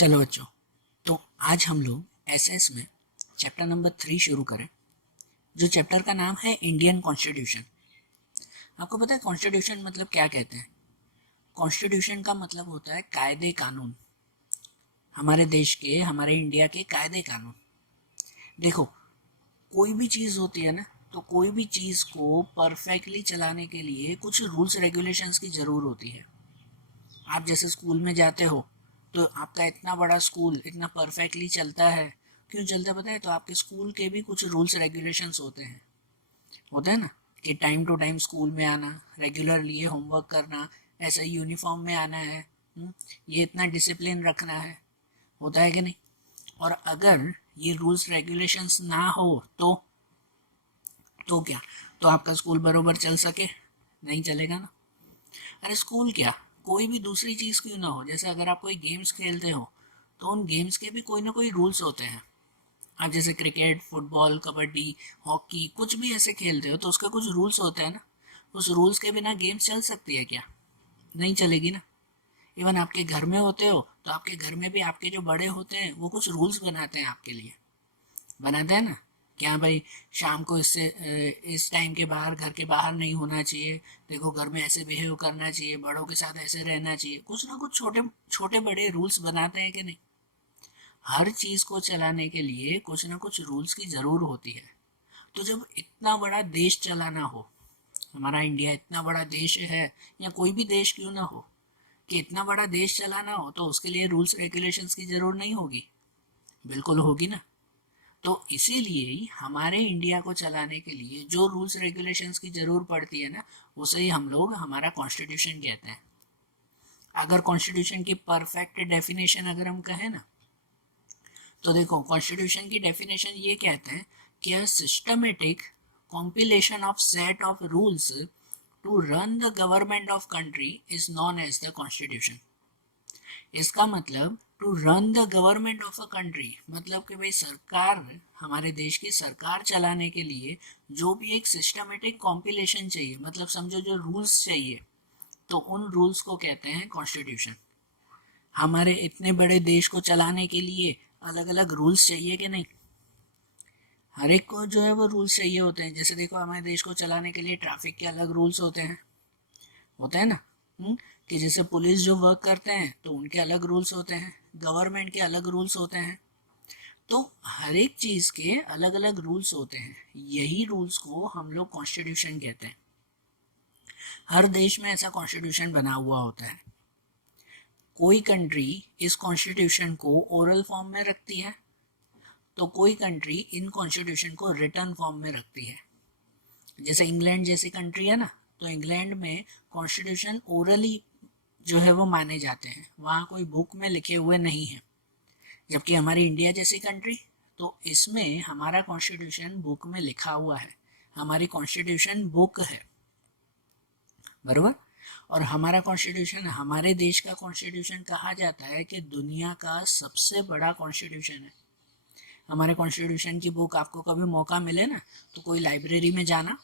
चलो बच्चों, तो आज हम लोग एसएस में चैप्टर नंबर 3 शुरू करें, जो चैप्टर का नाम है इंडियन कॉन्स्टिट्यूशन। आपको पता है कॉन्स्टिट्यूशन मतलब क्या कहते हैं? कॉन्स्टिट्यूशन का मतलब होता है कायदे कानून। हमारे देश के, हमारे इंडिया के कायदे कानून। देखो, कोई भी चीज़ होती है ना, तो कोई भी चीज़ को परफेक्टली चलाने के लिए कुछ रूल्स रेगुलेशंस की ज़रूर होती है। आप जैसे स्कूल में जाते हो, तो आपका इतना बड़ा स्कूल इतना परफेक्टली चलता है। क्यों चलता है पता है? तो आपके स्कूल के भी कुछ रूल्स रेगुलेशंस होते हैं ना, कि टाइम टू टाइम स्कूल में आना, रेगुलरली ये होमवर्क करना, ऐसा यूनिफॉर्म में आना है, ये इतना डिसिप्लिन रखना है। होता है कि नहीं? और अगर ये रूल्स रेगुलेशंस ना हो तो क्या? तो आपका स्कूल बरोबर चल सके? नहीं चलेगा ना। अरे स्कूल क्या, कोई भी दूसरी चीज़ क्यों ना हो, जैसे अगर आप कोई गेम्स खेलते हो तो उन गेम्स के भी कोई ना कोई रूल्स होते हैं। आप जैसे क्रिकेट, फुटबॉल, कबड्डी, हॉकी, कुछ भी ऐसे खेलते हो तो उसके कुछ रूल्स होते हैं ना। उस रूल्स के बिना गेम्स चल सकती है क्या? नहीं चलेगी ना। इवन आपके घर में होते हो तो आपके घर में भी आपके जो बड़े होते हैं वो कुछ रूल्स बनाते हैं आपके लिए। बनाते हैं ना, कि हाँ भाई, शाम को इस टाइम के बाहर, घर के बाहर नहीं होना चाहिए। देखो, घर में ऐसे बिहेव करना चाहिए, बड़ों के साथ ऐसे रहना चाहिए। कुछ ना कुछ छोटे छोटे बड़े रूल्स बनाते हैं कि नहीं? हर चीज़ को चलाने के लिए कुछ ना कुछ रूल्स की ज़रूर होती है। तो जब इतना बड़ा देश चलाना हो, हमारा इंडिया इतना बड़ा देश है, या कोई भी देश क्यों ना हो, कि इतना बड़ा देश चलाना हो तो उसके लिए रूल्स रेगुलेशंस की ज़रूर नहीं होगी? बिल्कुल होगी ना। तो इसीलिए ही हमारे इंडिया को चलाने के लिए जो रूल्स रेगुलेशंस की ज़रूर पड़ती है ना, उसे ही हम लोग हमारा कॉन्स्टिट्यूशन कहते हैं। अगर कॉन्स्टिट्यूशन की परफेक्ट डेफिनेशन अगर हम कहें ना, तो देखो, कॉन्स्टिट्यूशन की डेफिनेशन ये कहते हैं कि a systematic compilation of set of rules to run the government of country is known as the constitution. इसका मतलब to run the government of a country, मतलब कि भाई सरकार, हमारे देश की सरकार चलाने के लिए जो भी एक सिस्टमेटिक कॉम्पिलेशन चाहिए, मतलब समझो जो रूल्स चाहिए, तो उन रूल्स को कहते हैं कॉन्स्टिट्यूशन। हमारे इतने बड़े देश को चलाने के लिए अलग अलग रूल्स चाहिए कि नहीं? हर एक को जो है वो रूल्स चाहिए होते हैं। जैसे देखो, हमारे देश को चलाने के लिए ट्रैफिक के अलग रूल्स होते हैं ना। कि जैसे पुलिस जो वर्क करते हैं तो उनके अलग रूल्स होते हैं, गवर्नमेंट के अलग रूल्स होते हैं। तो हर एक चीज़ के अलग अलग रूल्स होते हैं। यही रूल्स को हम लोग कॉन्स्टिट्यूशन कहते हैं। हर देश में ऐसा कॉन्स्टिट्यूशन बना हुआ होता है। कोई कंट्री इस कॉन्स्टिट्यूशन को ओरल फॉर्म में रखती है, तो कोई कंट्री इन कॉन्स्टिट्यूशन को रिटर्न फॉर्म में रखती है। जैसे इंग्लैंड जैसी कंट्री है ना, तो इंग्लैंड में कॉन्स्टिट्यूशन ओरली जो है वो माने जाते हैं, वहाँ कोई बुक में लिखे हुए नहीं है। जबकि हमारी इंडिया जैसी कंट्री, तो इसमें हमारा कॉन्स्टिट्यूशन बुक में लिखा हुआ है। हमारी कॉन्स्टिट्यूशन बुक है, बरोबर। और हमारा कॉन्स्टिट्यूशन, हमारे देश का कॉन्स्टिट्यूशन कहा जाता है कि दुनिया का सबसे बड़ा कॉन्स्टिट्यूशन है। हमारे कॉन्स्टिट्यूशन की बुक आपको कभी मौका मिले ना, तो कोई लाइब्रेरी में जाना,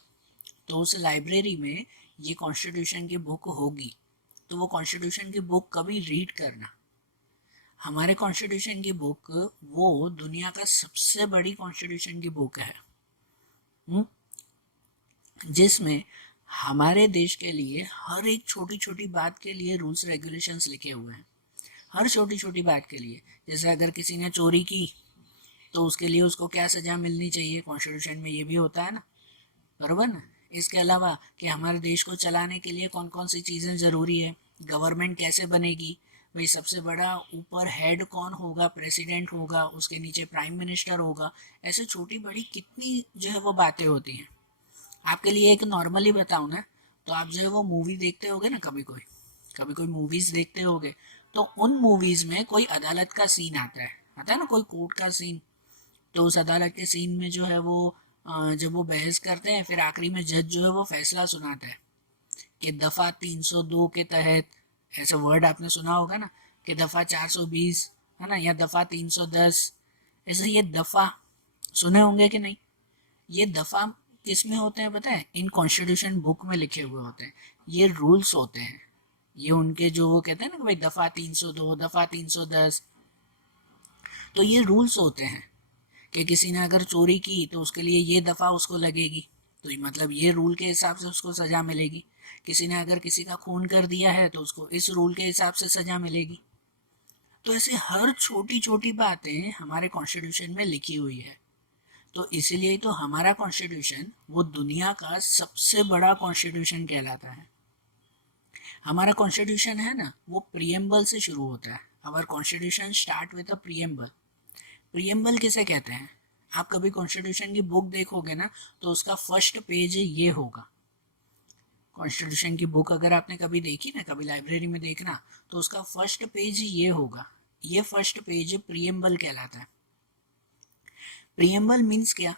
तो उस लाइब्रेरी में ये कॉन्स्टिट्यूशन की बुक होगी, तो वो कॉन्स्टिट्यूशन की बुक कभी रीड करना। हमारे कॉन्स्टिट्यूशन की बुक वो दुनिया का सबसे बड़ी कॉन्स्टिट्यूशन की बुक है, जिसमें हमारे देश के लिए हर एक छोटी छोटी बात के लिए रूल्स रेगुलेशंस लिखे हुए हैं। हर छोटी छोटी बात के लिए, जैसे अगर किसी ने चोरी की तो उसके लिए उसको क्या सज़ा मिलनी चाहिए, कॉन्स्टिट्यूशन में ये भी होता है ना, बराबर ना। इसके अलावा कि हमारे देश को चलाने के लिए कौन कौन सी चीज़ें ज़रूरी है, गवर्नमेंट कैसे बनेगी, भाई सबसे बड़ा ऊपर हेड कौन होगा, प्रेसिडेंट होगा, उसके नीचे प्राइम मिनिस्टर होगा। ऐसे छोटी बड़ी कितनी जो है वो बातें होती हैं। आपके लिए एक नॉर्मली बताऊँ ना, तो आप जो है वो मूवी देखते होगे ना, कभी कोई मूवीज़ देखते होगे, तो उन मूवीज़ में कोई अदालत का सीन आता है ना, कोई कोर्ट का सीन। तो उस अदालत के सीन में जो है वो जब वो बहस करते हैं, फिर आखिरी में जज जो है वो फैसला सुनाता है कि दफ़ा 302 के तहत, ऐसे वर्ड आपने सुना होगा ना, कि दफ़ा 420 है ना, या दफ़ा 310। ऐसे ये दफ़ा सुने होंगे कि नहीं? ये दफ़ा किस में होते हैं पता है? इन कॉन्स्टिट्यूशन बुक में लिखे हुए होते हैं। ये रूल्स होते हैं, ये उनके जो वो कहते हैं ना कि भाई दफ़ा 302, दफ़ा 310, तो ये रूल्स होते हैं कि किसी ने अगर चोरी की तो उसके लिए ये दफ़ा उसको लगेगी, तो ये मतलब ये रूल के हिसाब से उसको सज़ा मिलेगी। किसी ने अगर किसी का खून कर दिया है तो उसको इस रूल के हिसाब से सज़ा मिलेगी। तो ऐसे हर छोटी छोटी बातें हमारे कॉन्स्टिट्यूशन में लिखी हुई है। तो इसीलिए तो हमारा कॉन्स्टिट्यूशन वो दुनिया का सबसे बड़ा कॉन्स्टिट्यूशन कहलाता है। हमारा कॉन्स्टिट्यूशन है ना, वो प्रियम्बल से शुरू होता है। Our constitution start with a preamble. Preamble किसे कहते हैं? आप कभी कॉन्स्टिट्यूशन की बुक देखोगे ना, तो उसका फर्स्ट पेज ये होगा। कॉन्स्टिट्यूशन की बुक अगर आपने कभी देखी ना, कभी लाइब्रेरी में देखना, तो उसका फर्स्ट पेज ये होगा। ये फर्स्ट पेज प्रियम्बल कहलाता है। प्रियम्बल मीन्स क्या?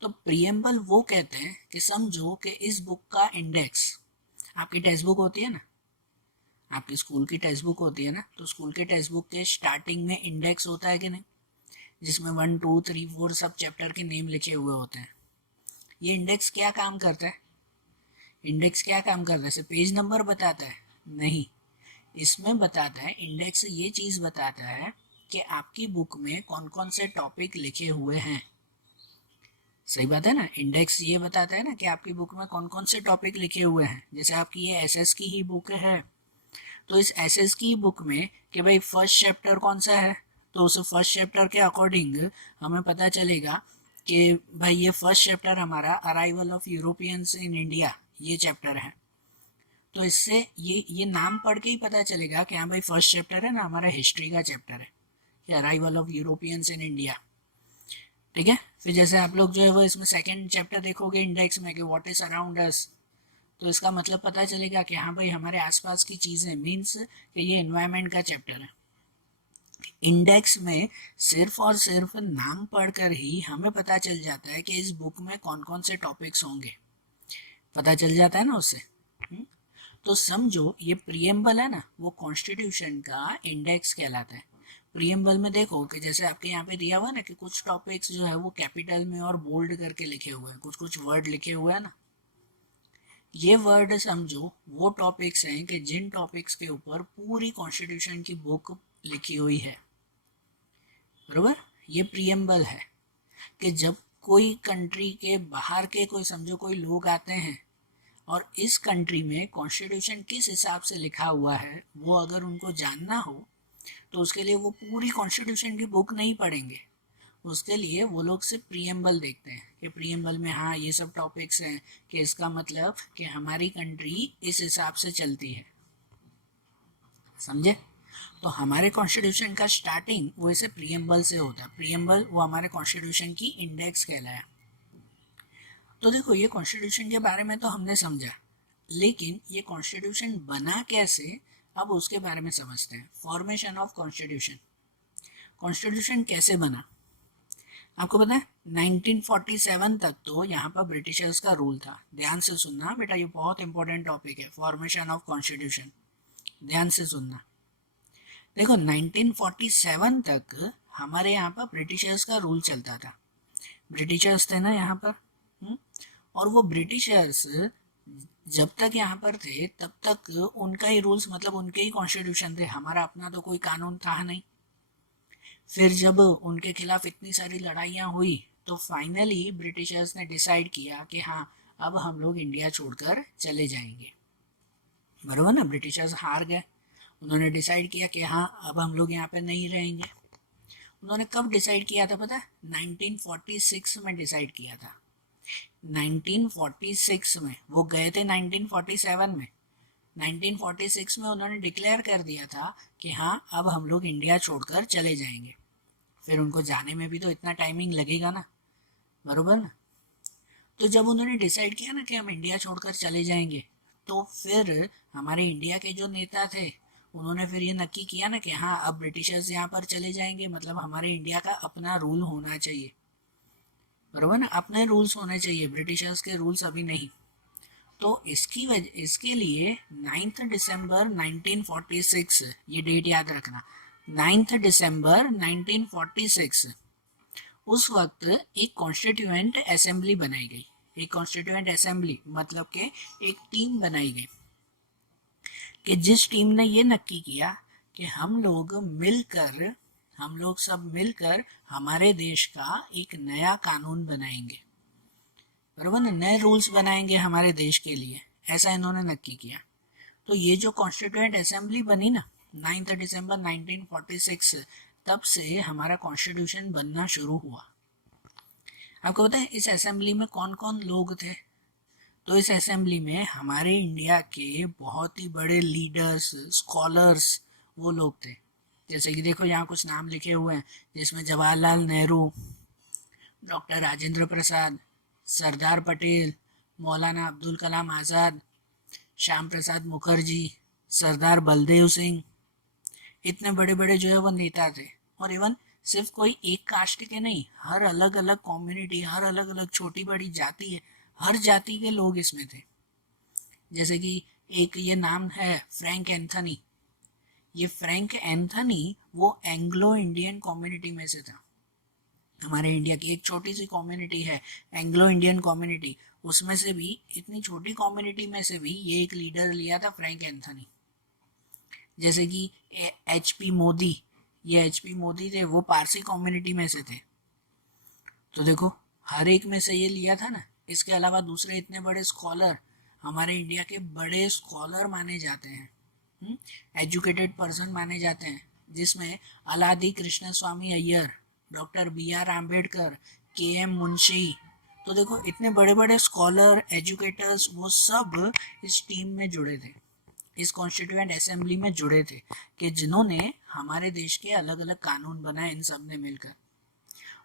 तो प्रियम्बल वो कहते हैं कि समझो कि इस बुक का इंडेक्स, आपकी टेक्स्ट बुक होती है ना, आपकी स्कूल की टेक्स्ट बुक होती है ना, तो स्कूल के टेक्स्ट बुक के स्टार्टिंग में इंडेक्स होता है कि नहीं, जिसमें 1 2 3 4 सब चैप्टर के नेम लिखे हुए होते हैं। ये इंडेक्स क्या काम करता है? इंडेक्स क्या काम करता है? सिर्फ पेज नंबर बताता है? नहीं, इसमें बताता है, इंडेक्स ये चीज़ बताता है कि आपकी बुक में कौन कौन से टॉपिक लिखे हुए हैं। सही बात है ना, इंडेक्स ये बताता है ना कि आपकी बुक में कौन कौन से टॉपिक लिखे हुए हैं। जैसे आपकी ये एसएस की ही बुक है, तो इस एसएस की बुक में कि भाई फर्स्ट चैप्टर कौन सा है, तो उस फर्स्ट चैप्टर के अकॉर्डिंग हमें पता चलेगा कि भाई ये फर्स्ट चैप्टर हमारा arrival of Europeans in India, ये चैप्टर है। तो इससे ये नाम पढ़ के ही पता चलेगा कि हाँ भाई फर्स्ट चैप्टर है ना, हमारा हिस्ट्री का चैप्टर है, कि arrival of Europeans in India. ठीक है, फिर जैसे आप लोग जो है वो इसमें सेकंड चैप्टर देखोगे इंडेक्स में कि व्हाट इज अराउंड अस, तो इसका मतलब पता चलेगा कि हाँ भाई हमारे आसपास की चीज़ें, मीन्स कि ये एनवायरनमेंट का चैप्टर है। इंडेक्स में सिर्फ और सिर्फ नाम पढ़कर ही हमें पता चल जाता है कि इस बुक में कौन कौन से टॉपिक्स होंगे, पता चल जाता है ना उससे। तो समझो ये प्रियम्बल है ना, वो कॉन्स्टिट्यूशन का इंडेक्स कहलाता है। प्रियम्बल में देखो कि जैसे आपके यहाँ पे दिया हुआ है ना कि कुछ टॉपिक्स जो है वो कैपिटल में और बोल्ड करके लिखे हुए हैं, कुछ कुछ वर्ड लिखे हुए हैं ना। ये वर्ड समझो वो टॉपिक्स हैं कि जिन टॉपिक्स के ऊपर पूरी कॉन्स्टिट्यूशन की बुक लिखी हुई है। बरोबर, ये प्रियम्बल है कि जब कोई कंट्री के बाहर के कोई समझो कोई लोग आते हैं और इस कंट्री में कॉन्स्टिट्यूशन किस हिसाब से लिखा हुआ है वो अगर उनको जानना हो, तो उसके लिए वो पूरी कॉन्स्टिट्यूशन की बुक नहीं पढ़ेंगे। उसके लिए वो लोग सिर्फ प्रियम्बल देखते हैं कि प्रियम्बल में हाँ ये सब टॉपिक्स हैं, कि इसका मतलब कि हमारी कंट्री इस हिसाब से चलती है। समझे? तो हमारे कॉन्स्टिट्यूशन का स्टार्टिंग वो इसे प्रियम्बल से होता है। प्रियम्बल वो हमारे कॉन्स्टिट्यूशन की इंडेक्स कहलाया। तो देखो ये कॉन्स्टिट्यूशन के बारे में तो हमने समझा, लेकिन ये कॉन्स्टिट्यूशन बना कैसे, अब उसके बारे में समझते हैं। Formation of constitution. कॉन्स्टिट्यूशन कैसे बना? आपको पता है 1947 तक तो यहाँ पर ब्रिटिशर्स का रूल था। ध्यान से सुनना बेटा, ये बहुत इंपॉर्टेंट टॉपिक है, फॉर्मेशन ऑफ कॉन्स्टिट्यूशन। ध्यान से सुनना। देखो 1947 तक हमारे यहाँ पर ब्रिटिशर्स का रूल चलता था। ब्रिटिशर्स थे ना यहाँ पर। और वो ब्रिटिशर्स जब तक यहाँ पर थे तब तक उनका ही रूल्स, मतलब उनके ही कॉन्स्टिट्यूशन थे, हमारा अपना तो कोई कानून था नहीं। फिर जब उनके खिलाफ इतनी सारी लड़ाइयाँ हुई तो फाइनली ब्रिटिशर्स ने डिसाइड किया कि हाँ अब हम लोग इंडिया छोड़कर चले जाएंगे। बरोबर ना, ब्रिटिशर्स हार गए। उन्होंने डिसाइड किया कि हाँ अब हम लोग यहाँ पे नहीं रहेंगे। उन्होंने कब डिसाइड किया था पता है? 1946 में डिसाइड किया था। 1946 में, वो गए थे 1947 में। 1946 में उन्होंने डिक्लेयर कर दिया था कि हाँ अब हम लोग इंडिया छोड़कर चले जाएंगे। फिर उनको जाने में भी तो इतना टाइमिंग लगेगा ना, बरोबर ना। तो जब उन्होंने डिसाइड किया ना कि हम इंडिया छोड़कर चले जाएंगे, तो फिर हमारे इंडिया के जो नेता थे उन्होंने फिर ये नक्की किया ना कि हाँ अब ब्रिटिशर्स यहाँ पर चले जाएंगे, मतलब हमारे इंडिया का अपना रूल होना चाहिए। बरोबर ना, अपने रूल्स होने चाहिए, ब्रिटिशर्स के रूल्स अभी नहीं। तो इसके लिए 9 दिसंबर 1946, ये डेट याद रखना, 9 दिसंबर 1946, उस वक्त एक कॉन्स्टिट्यूएंट असेंबली बनाई गई। एक कॉन्स्टिट्यूएंट असेंबली मतलब कि एक टीम बनाई गई, कि जिस टीम ने ये नक्की किया कि हम लोग मिलकर हम लोग सब मिलकर हमारे देश का एक नया कानून बनाएंगे, बराबर ना, नए रूल्स बनाएंगे हमारे देश के लिए, ऐसा इन्होंने नक्की किया। तो ये जो कॉन्स्टिट्यूएंट असेंबली बनी ना 9 दिसंबर 1946, तब से हमारा कॉन्स्टिट्यूशन बनना शुरू हुआ। आपको पता है इस असेंबली में कौन कौन लोग थे? तो इस असेंबली में हमारे इंडिया के बहुत ही बड़े लीडर्स, स्कॉलर्स, वो लोग थे। जैसे कि देखो यहाँ कुछ नाम लिखे हुए हैं, जिसमें जवाहरलाल नेहरू, डॉक्टर राजेंद्र प्रसाद, सरदार पटेल, मौलाना अब्दुल कलाम आज़ाद, श्याम प्रसाद मुखर्जी, सरदार बलदेव सिंह, इतने बड़े बड़े जो है वो नेता थे। और इवन सिर्फ कोई एक कास्ट के नहीं, हर अलग अलग कम्युनिटी, हर अलग अलग छोटी बड़ी जाति है, हर जाति के लोग इसमें थे। जैसे कि एक ये नाम है फ्रैंक एंथनी। ये फ्रैंक एंथनी वो एंग्लो इंडियन कम्युनिटी में से था। हमारे इंडिया की एक छोटी सी कम्युनिटी है एंग्लो इंडियन कम्युनिटी, उसमें से भी, इतनी छोटी कम्युनिटी में से भी ये एक लीडर लिया था फ्रैंक एंथनी। जैसे कि HP मोदी, ये HP मोदी थे, वो पारसी कम्युनिटी में से थे। तो देखो हर एक में से ये लिया था ना। इसके अलावा दूसरे इतने बड़े स्कॉलर, हमारे इंडिया के बड़े स्कॉलर माने जाते हैं, एजुकेटेड पर्सन माने जाते हैं, जिसमें Alladi Krishna Swami Iyer, doctor BR Ambedkar, KM Munshi. तो देखो इतने बड़े बड़े स्कॉलर, एजुकेटर्स, वो सब इस टीम में जुड़े थे, इस कॉन्स्टिट्यूएंट असेंबली में जुड़े थे, कि जिन्होंने हमारे देश के अलग अलग कानून बनाए इन सब ने मिलकर।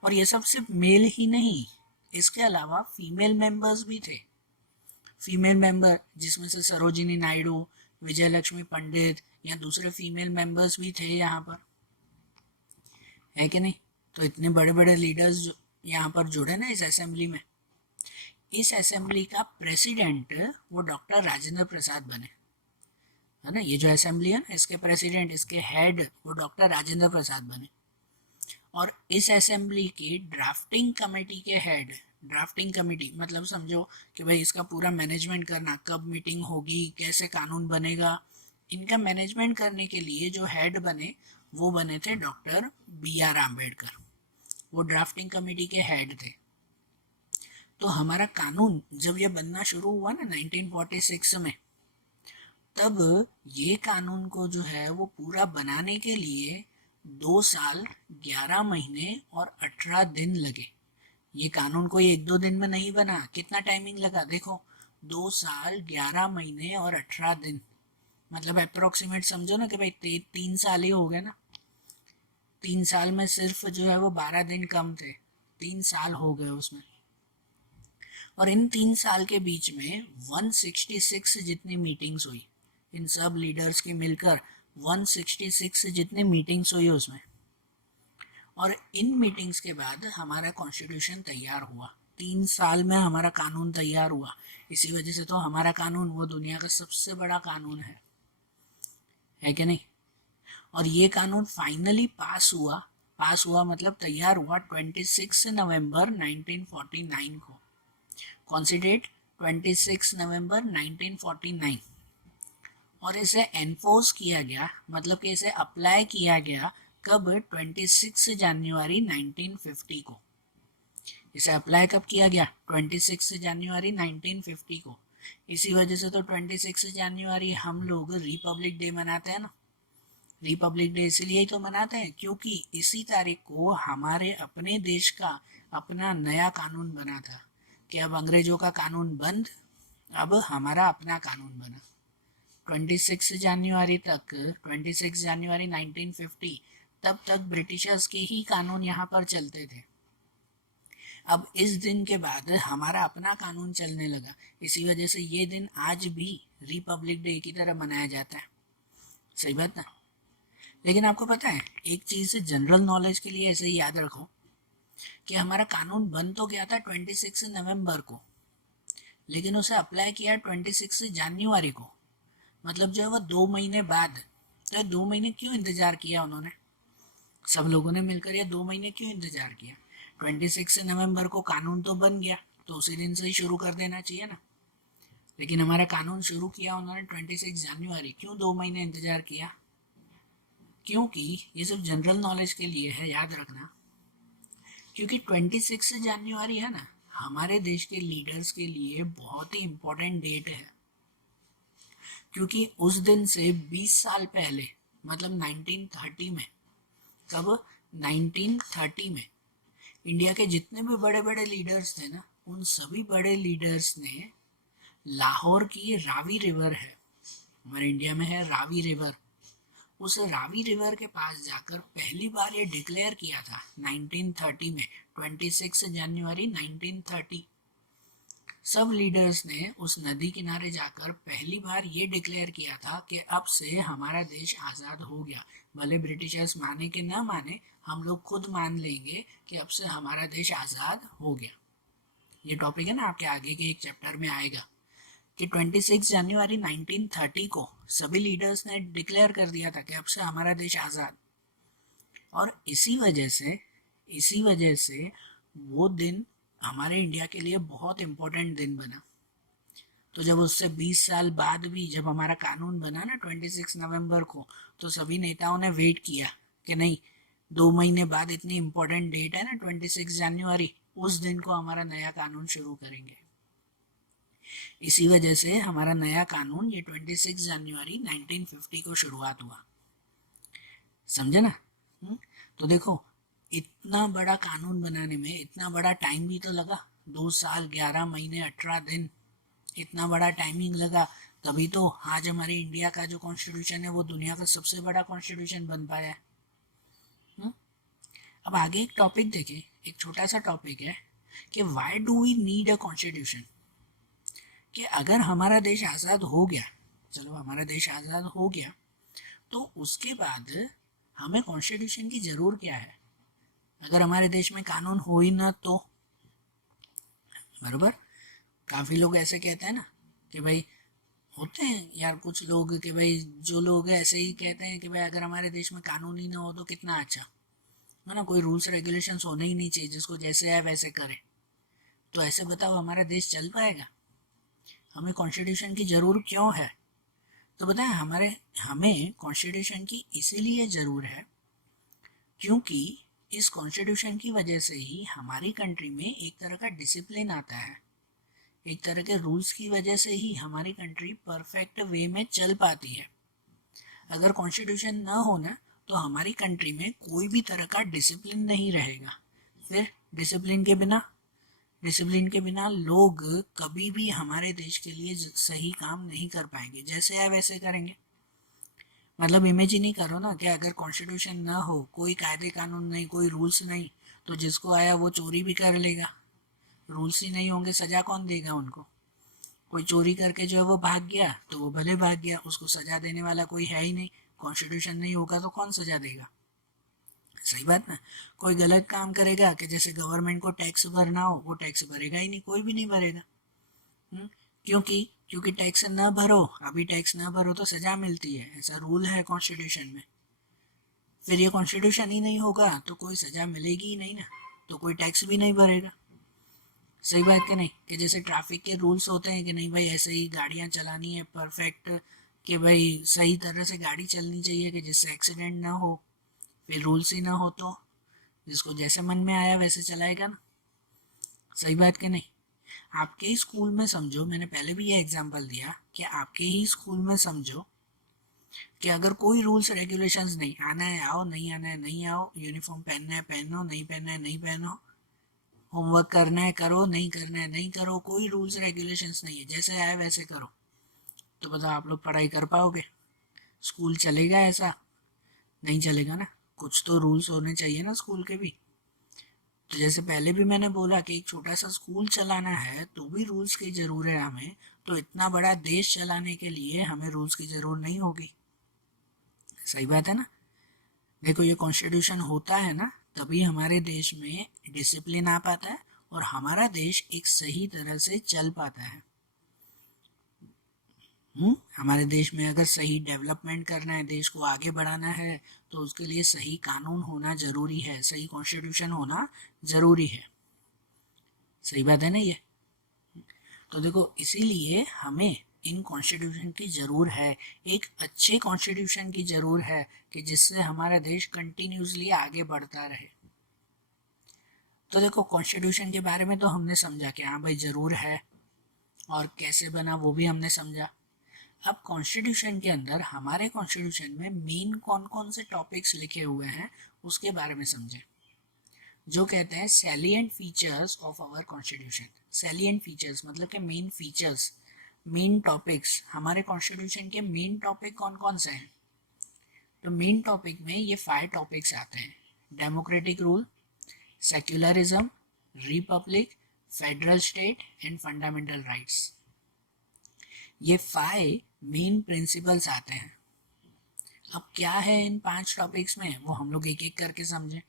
और ये सब सिर्फ मेल ही नहीं, इसके अलावा फीमेल मेंबर्स भी थे। फीमेल मेंबर जिसमें से सरोजिनी नायडू, विजय लक्ष्मी पंडित या दूसरे फीमेल मेंबर्स भी थे यहाँ पर, है कि नहीं? तो इतने बड़े बड़े लीडर्स यहाँ पर जुड़े ना इस असेंबली में। इस असेंबली का प्रेसिडेंट वो डॉक्टर राजेंद्र प्रसाद बने, है ना। ये जो असेंबली है ना, इसके प्रेसिडेंट, इसके हेड वो डॉक्टर राजेंद्र प्रसाद बने। और इस असेंबली की ड्राफ्टिंग कमेटी के हेड, ड्राफ्टिंग कमेटी मतलब समझो कि भाई इसका पूरा मैनेजमेंट करना, कब मीटिंग होगी, कैसे कानून बनेगा, इनका मैनेजमेंट करने के लिए जो हेड बने वो बने थे डॉक्टर BR आम्बेडकर। वो ड्राफ्टिंग कमेटी के हेड थे। तो हमारा कानून जब ये बनना शुरू हुआ ना 1946 में, तब ये कानून को जो है वो पूरा बनाने के लिए 2 साल 11 महीने और 18 दिन लगे। ये कानून कोई 1-2 दिन में नहीं बना। कितना टाइमिंग लगा देखो, 2 साल 11 महीने और 18 दिन, मतलब अप्रोक्सीमेट समझो ना कि भाई 3 साल ही हो गए ना। 3 साल में सिर्फ जो है वो 12 दिन कम थे, 3 साल हो गए उसमें। और इन 3 साल के बीच में 166 जितनी मीटिंग्स हुई, इन सब लीडर्स की मिलकर 166 जितनी मीटिंग्स हुई उसमें। और इन मीटिंग्स के बाद हमारा कॉन्स्टिट्यूशन तैयार हुआ। 3 साल में हमारा कानून तैयार हुआ। इसी वजह से तो हमारा कानून वो दुनिया का सबसे बड़ा कानून है कि नहीं? और ये कानून फाइनली पास हुआ मतलब तैयार हुआ 26 नवंबर 1949 को। कौन सी डेट? 26 नवंबर 1949। और इसे एनफोर्स किया गया, मतलब कि इसे अप्लाई किया गया कब? 26 जनवरी 1950 को। इसे अप्लाई कब किया गया? 26 जनवरी 1950 को। इसी वजह से तो 26 जनवरी हम लोग रिपब्लिक डे मनाते हैं ना। रिपब्लिक डे इसलिए ही तो मनाते हैं क्योंकि इसी तारीख को हमारे अपने देश का अपना नया कानून बना था, कि अब अंग्रेजों का कानून बंद, अब हमारा अपना कानून बना। 26 जनवरी तक, 26 जनवरी 1950 तब तक ब्रिटिशर्स के ही कानून यहाँ पर चलते थे। अब इस दिन के बाद हमारा अपना कानून चलने लगा। इसी वजह से ये दिन आज भी रिपब्लिक डे की तरह मनाया जाता है। सही बात ना? लेकिन आपको पता है एक चीज़ जनरल नॉलेज के लिए ऐसे ही याद रखो कि हमारा कानून बन तो गया था 26 नवंबर को, लेकिन उसे अप्लाई किया 26 जनवरी को, मतलब जो है वो 2 महीने बाद। तो 2 महीने क्यों इंतज़ार किया उन्होंने? सब लोगों ने मिलकर ये 2 महीने क्यों इंतज़ार किया? 26 नवंबर को कानून तो बन गया, तो उसी दिन से ही शुरू कर देना चाहिए ना। लेकिन हमारा कानून शुरू किया उन्होंने 26 जनवरी। क्यों 2 महीने इंतज़ार किया? क्योंकि ये सिर्फ जनरल नॉलेज के लिए है, याद रखना, क्योंकि 26 जनवरी है ना, हमारे देश के लीडर्स के लिए बहुत ही इम्पोर्टेंट डेट है, क्योंकि उस दिन से 20 साल पहले, मतलब 1930 में, कब, 1930 में इंडिया के जितने भी बड़े बड़े लीडर्स थे ना, उन सभी बड़े लीडर्स ने लाहौर की रावी रिवर है, हमारे इंडिया में है रावी रिवर, उस रावी रिवर के पास जाकर पहली बार ये डिक्लेयर किया था 1930 में, 26 जनवरी 1930। सब लीडर्स ने उस नदी किनारे जाकर पहली बार ये डिक्लेयर किया था कि अब से हमारा देश आज़ाद हो गया, भले ब्रिटिशर्स माने कि ना माने, हम लोग खुद मान लेंगे कि अब से हमारा देश आज़ाद हो गया। ये टॉपिक है ना आपके आगे के एक चैप्टर में आएगा कि 26 जनवरी 1930 को सभी लीडर्स ने डिक्लेयर कर दिया था कि अब से हमारा देश आज़ाद, और इसी वजह से वो दिन हमारे इंडिया के लिए बहुत इम्पोर्टेंट दिन बना। तो जब उससे 20 साल बाद भी जब हमारा कानून बना ना 26 नवंबर को, तो सभी नेताओं ने वेट किया कि नहीं, 2 महीने बाद इतनी इम्पोर्टेंट डेट है ना 26 जनवरी, उस दिन को हमारा नया कानून शुरू करेंगे। इसी वजह से हमारा नया कानून ये 26 जनवरी 1950 को शुरुआत हुआ, समझे ना। तो देखो, इतना बड़ा कानून बनाने में इतना बड़ा टाइम भी तो लगा, 2 साल 11 महीने 18 दिन, इतना बड़ा टाइमिंग लगा, तभी तो आज हमारे इंडिया का जो कॉन्स्टिट्यूशन है वो दुनिया का सबसे बड़ा कॉन्स्टिट्यूशन बन पाया है। अब आगे एक टॉपिक देखें, एक छोटा सा टॉपिक है कि why do we need a constitution, कि अगर हमारा देश आज़ाद हो गया, चलो हमारा देश आज़ाद हो गया, तो उसके बाद हमें कॉन्स्टिट्यूशन की ज़रूर क्या है, अगर हमारे देश में कानून हो ही ना तो, बराबर। काफ़ी लोग ऐसे कहते हैं ना कि भाई, होते हैं यार कुछ लोग कि भाई, जो लोग ऐसे ही कहते हैं कि भाई अगर हमारे देश में कानून ही ना हो तो कितना अच्छा है ना, कोई रूल्स रेगुलेशंस होने ही नहीं चाहिए, जिसको जैसे है वैसे करे। तो ऐसे बताओ हमारा देश चल पाएगा? हमें कॉन्स्टिट्यूशन की ज़रूर क्यों है? तो बताएं, हमें कॉन्स्टिट्यूशन की इसीलिए ज़रूर है क्योंकि इस कॉन्स्टिट्यूशन की वजह से ही हमारी कंट्री में एक तरह का डिसिप्लिन आता है, एक तरह के रूल्स की वजह से ही हमारी कंट्री परफेक्ट वे में चल पाती है। अगर कॉन्स्टिट्यूशन ना होना तो हमारी कंट्री में कोई भी तरह का डिसिप्लिन नहीं रहेगा। फिर डिसिप्लिन के बिना लोग कभी भी हमारे देश के लिए सही काम नहीं कर पाएंगे, जैसे है वैसे करेंगे। मतलब इमेजिन ही करो ना कि अगर कॉन्स्टिट्यूशन ना हो, कोई कायदे कानून नहीं, कोई रूल्स नहीं, तो जिसको आया वो चोरी भी कर लेगा। रूल्स ही नहीं होंगे, सजा कौन देगा उनको? कोई चोरी करके जो है वो भाग गया तो वो भले भाग गया, उसको सजा देने वाला कोई है ही नहीं। कॉन्स्टिट्यूशन नहीं होगा तो कौन सजा देगा? सही बात ना। कोई गलत काम करेगा कि जैसे गवर्नमेंट को टैक्स भरना हो, वो टैक्स भरेगा ही नहीं, कोई भी नहीं भरेगा। क्योंकि क्योंकि टैक्स ना भरो, अभी टैक्स ना भरो तो सजा मिलती है, ऐसा रूल है कॉन्स्टिट्यूशन में। फिर ये कॉन्स्टिट्यूशन ही नहीं होगा तो कोई सजा मिलेगी ही नहीं ना, तो कोई टैक्स भी नहीं भरेगा। सही बात कि नहीं? कि जैसे ट्रैफिक के रूल्स होते हैं कि नहीं भाई ऐसे ही गाड़ियाँ चलानी है परफेक्ट, कि भाई सही तरह से गाड़ी चलनी चाहिए कि जिससे एक्सीडेंट ना हो। फिर रूल्स ही ना हो तो जिसको जैसे मन में आया वैसे चलाएगा ना। सही बात कि नहीं? आपके ही स्कूल में समझो, मैंने पहले भी ये एग्जांपल दिया कि आपके ही स्कूल में समझो कि अगर कोई रूल्स रेगुलेशंस नहीं, आना है आओ, नहीं आना है नहीं आओ, यूनिफॉर्म पहनना है पहनो, नहीं पहनना है नहीं पहनो, होमवर्क करना है करो, नहीं करना है नहीं करो, कोई रूल्स रेगुलेशंस नहीं है, जैसे आए वैसे करो, तो बताओ आप लोग पढ़ाई कर पाओगे? स्कूल चलेगा ऐसा? नहीं चलेगा ना। कुछ तो रूल्स होने चाहिए ना स्कूल के भी। तो जैसे पहले भी मैंने बोला कि एक छोटा सा स्कूल चलाना है तो भी रूल्स की ज़रूरत है हमें, तो इतना बड़ा देश चलाने के लिए हमें रूल्स की ज़रूरत नहीं होगी। सही बात है ना। देखो, ये कॉन्स्टिट्यूशन होता है ना, तभी हमारे देश में डिसिप्लिन आ पाता है और हमारा देश एक सही तरह से चल पाता है। हमारे देश में अगर सही डेवलपमेंट करना है, देश को आगे बढ़ाना है, तो उसके लिए सही कानून होना ज़रूरी है, सही कॉन्स्टिट्यूशन होना ज़रूरी है। सही बात है ना ये? तो देखो, इसीलिए हमें इन कॉन्स्टिट्यूशन की ज़रूर है, एक अच्छे कॉन्स्टिट्यूशन की ज़रूर है कि जिससे हमारा देश कंटिन्यूसली आगे बढ़ता रहे। तो देखो कॉन्स्टिट्यूशन के बारे में तो हमने समझा कि हाँ भाई ज़रूर है, और कैसे बना वो भी हमने समझा। अब कॉन्स्टिट्यूशन के अंदर हमारे कॉन्स्टिट्यूशन में मेन कौन कौन से टॉपिक्स लिखे हुए हैं उसके बारे में समझें, जो कहते हैं salient features of our constitution. Salient features मतलब कि मेन फीचर्स, मेन टॉपिक्स। हमारे कॉन्स्टिट्यूशन के मेन टॉपिक कौन कौन से हैं? तो मेन टॉपिक में ये 5 टॉपिक्स आते हैं: democratic rule, secularism, Republic, federal state and fundamental rights. ये 5 मेन प्रिंसिपल्स आते हैं। अब क्या है इन 5 टॉपिक्स में, वो हम लोग एक एक करके समझें।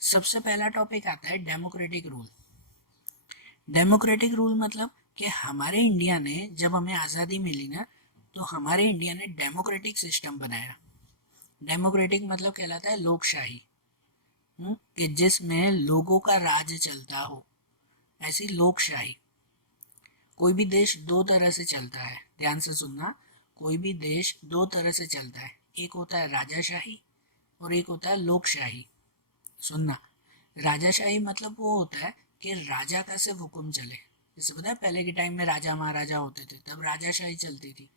सबसे पहला टॉपिक आता है डेमोक्रेटिक रूल। डेमोक्रेटिक रूल मतलब कि हमारे इंडिया ने, जब हमें आज़ादी मिली ना, तो हमारे इंडिया ने डेमोक्रेटिक सिस्टम बनाया। डेमोक्रेटिक मतलब कहलाता है लोकशाही, कि जिसमें लोगों का राज चलता हो, ऐसी लोकशाही। कोई भी देश 2 तरह से चलता है, ध्यान से सुनना, कोई भी देश 2 तरह से चलता है। एक होता है राजाशाही और एक होता है लोकशाही। सुनना, राजाशाही मतलब वो होता है कि राजा का सिर्फ हुक्म चले। जैसे पता है पहले के टाइम में राजा महाराजा होते थे, तब राजाशाही चलती थी।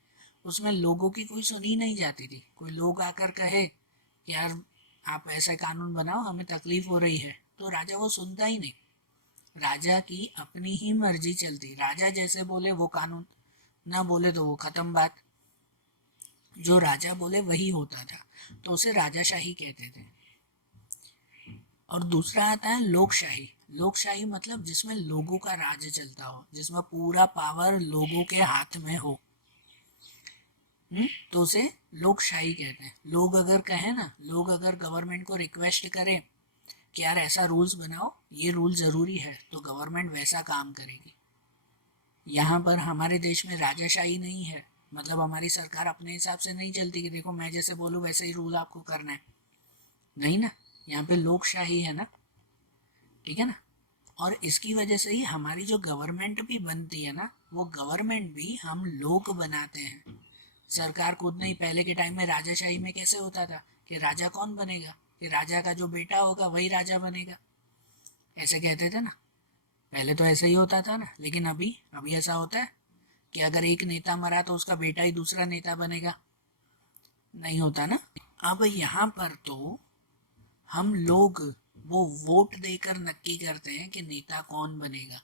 उसमें लोगों की कोई सुनी नहीं जाती थी। कोई लोग आकर कहे कि यार आप ऐसा कानून बनाओ, हमें तकलीफ हो रही है, तो राजा वो सुनता ही नहीं। राजा की अपनी ही मर्जी चलती, राजा जैसे बोले वो कानून, ना बोले तो वो खत्म बात। जो राजा बोले वही होता था, तो उसे राजाशाही कहते थे। और दूसरा आता है लोकशाही। लोकशाही मतलब जिसमें लोगों का राज चलता हो, जिसमें पूरा पावर लोगों के हाथ में हो, तो उसे लोकशाही कहते हैं। लोग अगर कहें ना, लोग अगर गवर्नमेंट को रिक्वेस्ट करें कि यार ऐसा रूल्स बनाओ, ये रूल ज़रूरी है, तो गवर्नमेंट वैसा काम करेगी। यहाँ पर हमारे देश में राजाशाही नहीं है, मतलब हमारी सरकार अपने हिसाब से नहीं चलती कि देखो मैं जैसे बोलूँ वैसे ही रूल आपको करना है, नहीं ना। यहाँ पे लोकशाही है ना, ठीक है ना। और इसकी वजह से ही हमारी जो गवर्नमेंट भी बनती है ना, वो गवर्नमेंट भी हम लोग बनाते हैं। सरकार खुद नहीं। पहले के टाइम में राजाशाही में कैसे होता था कि राजा कौन बनेगा, कि राजा का जो बेटा होगा वही राजा बनेगा, ऐसे कहते थे ना। पहले तो ऐसे ही होता था ना, लेकिन अभी अभी ऐसा होता है कि अगर एक नेता मरा तो उसका बेटा ही दूसरा नेता बनेगा? नहीं होता ना। अब यहाँ पर तो हम लोग वो वोट देकर नक्की करते हैं कि नेता कौन बनेगा,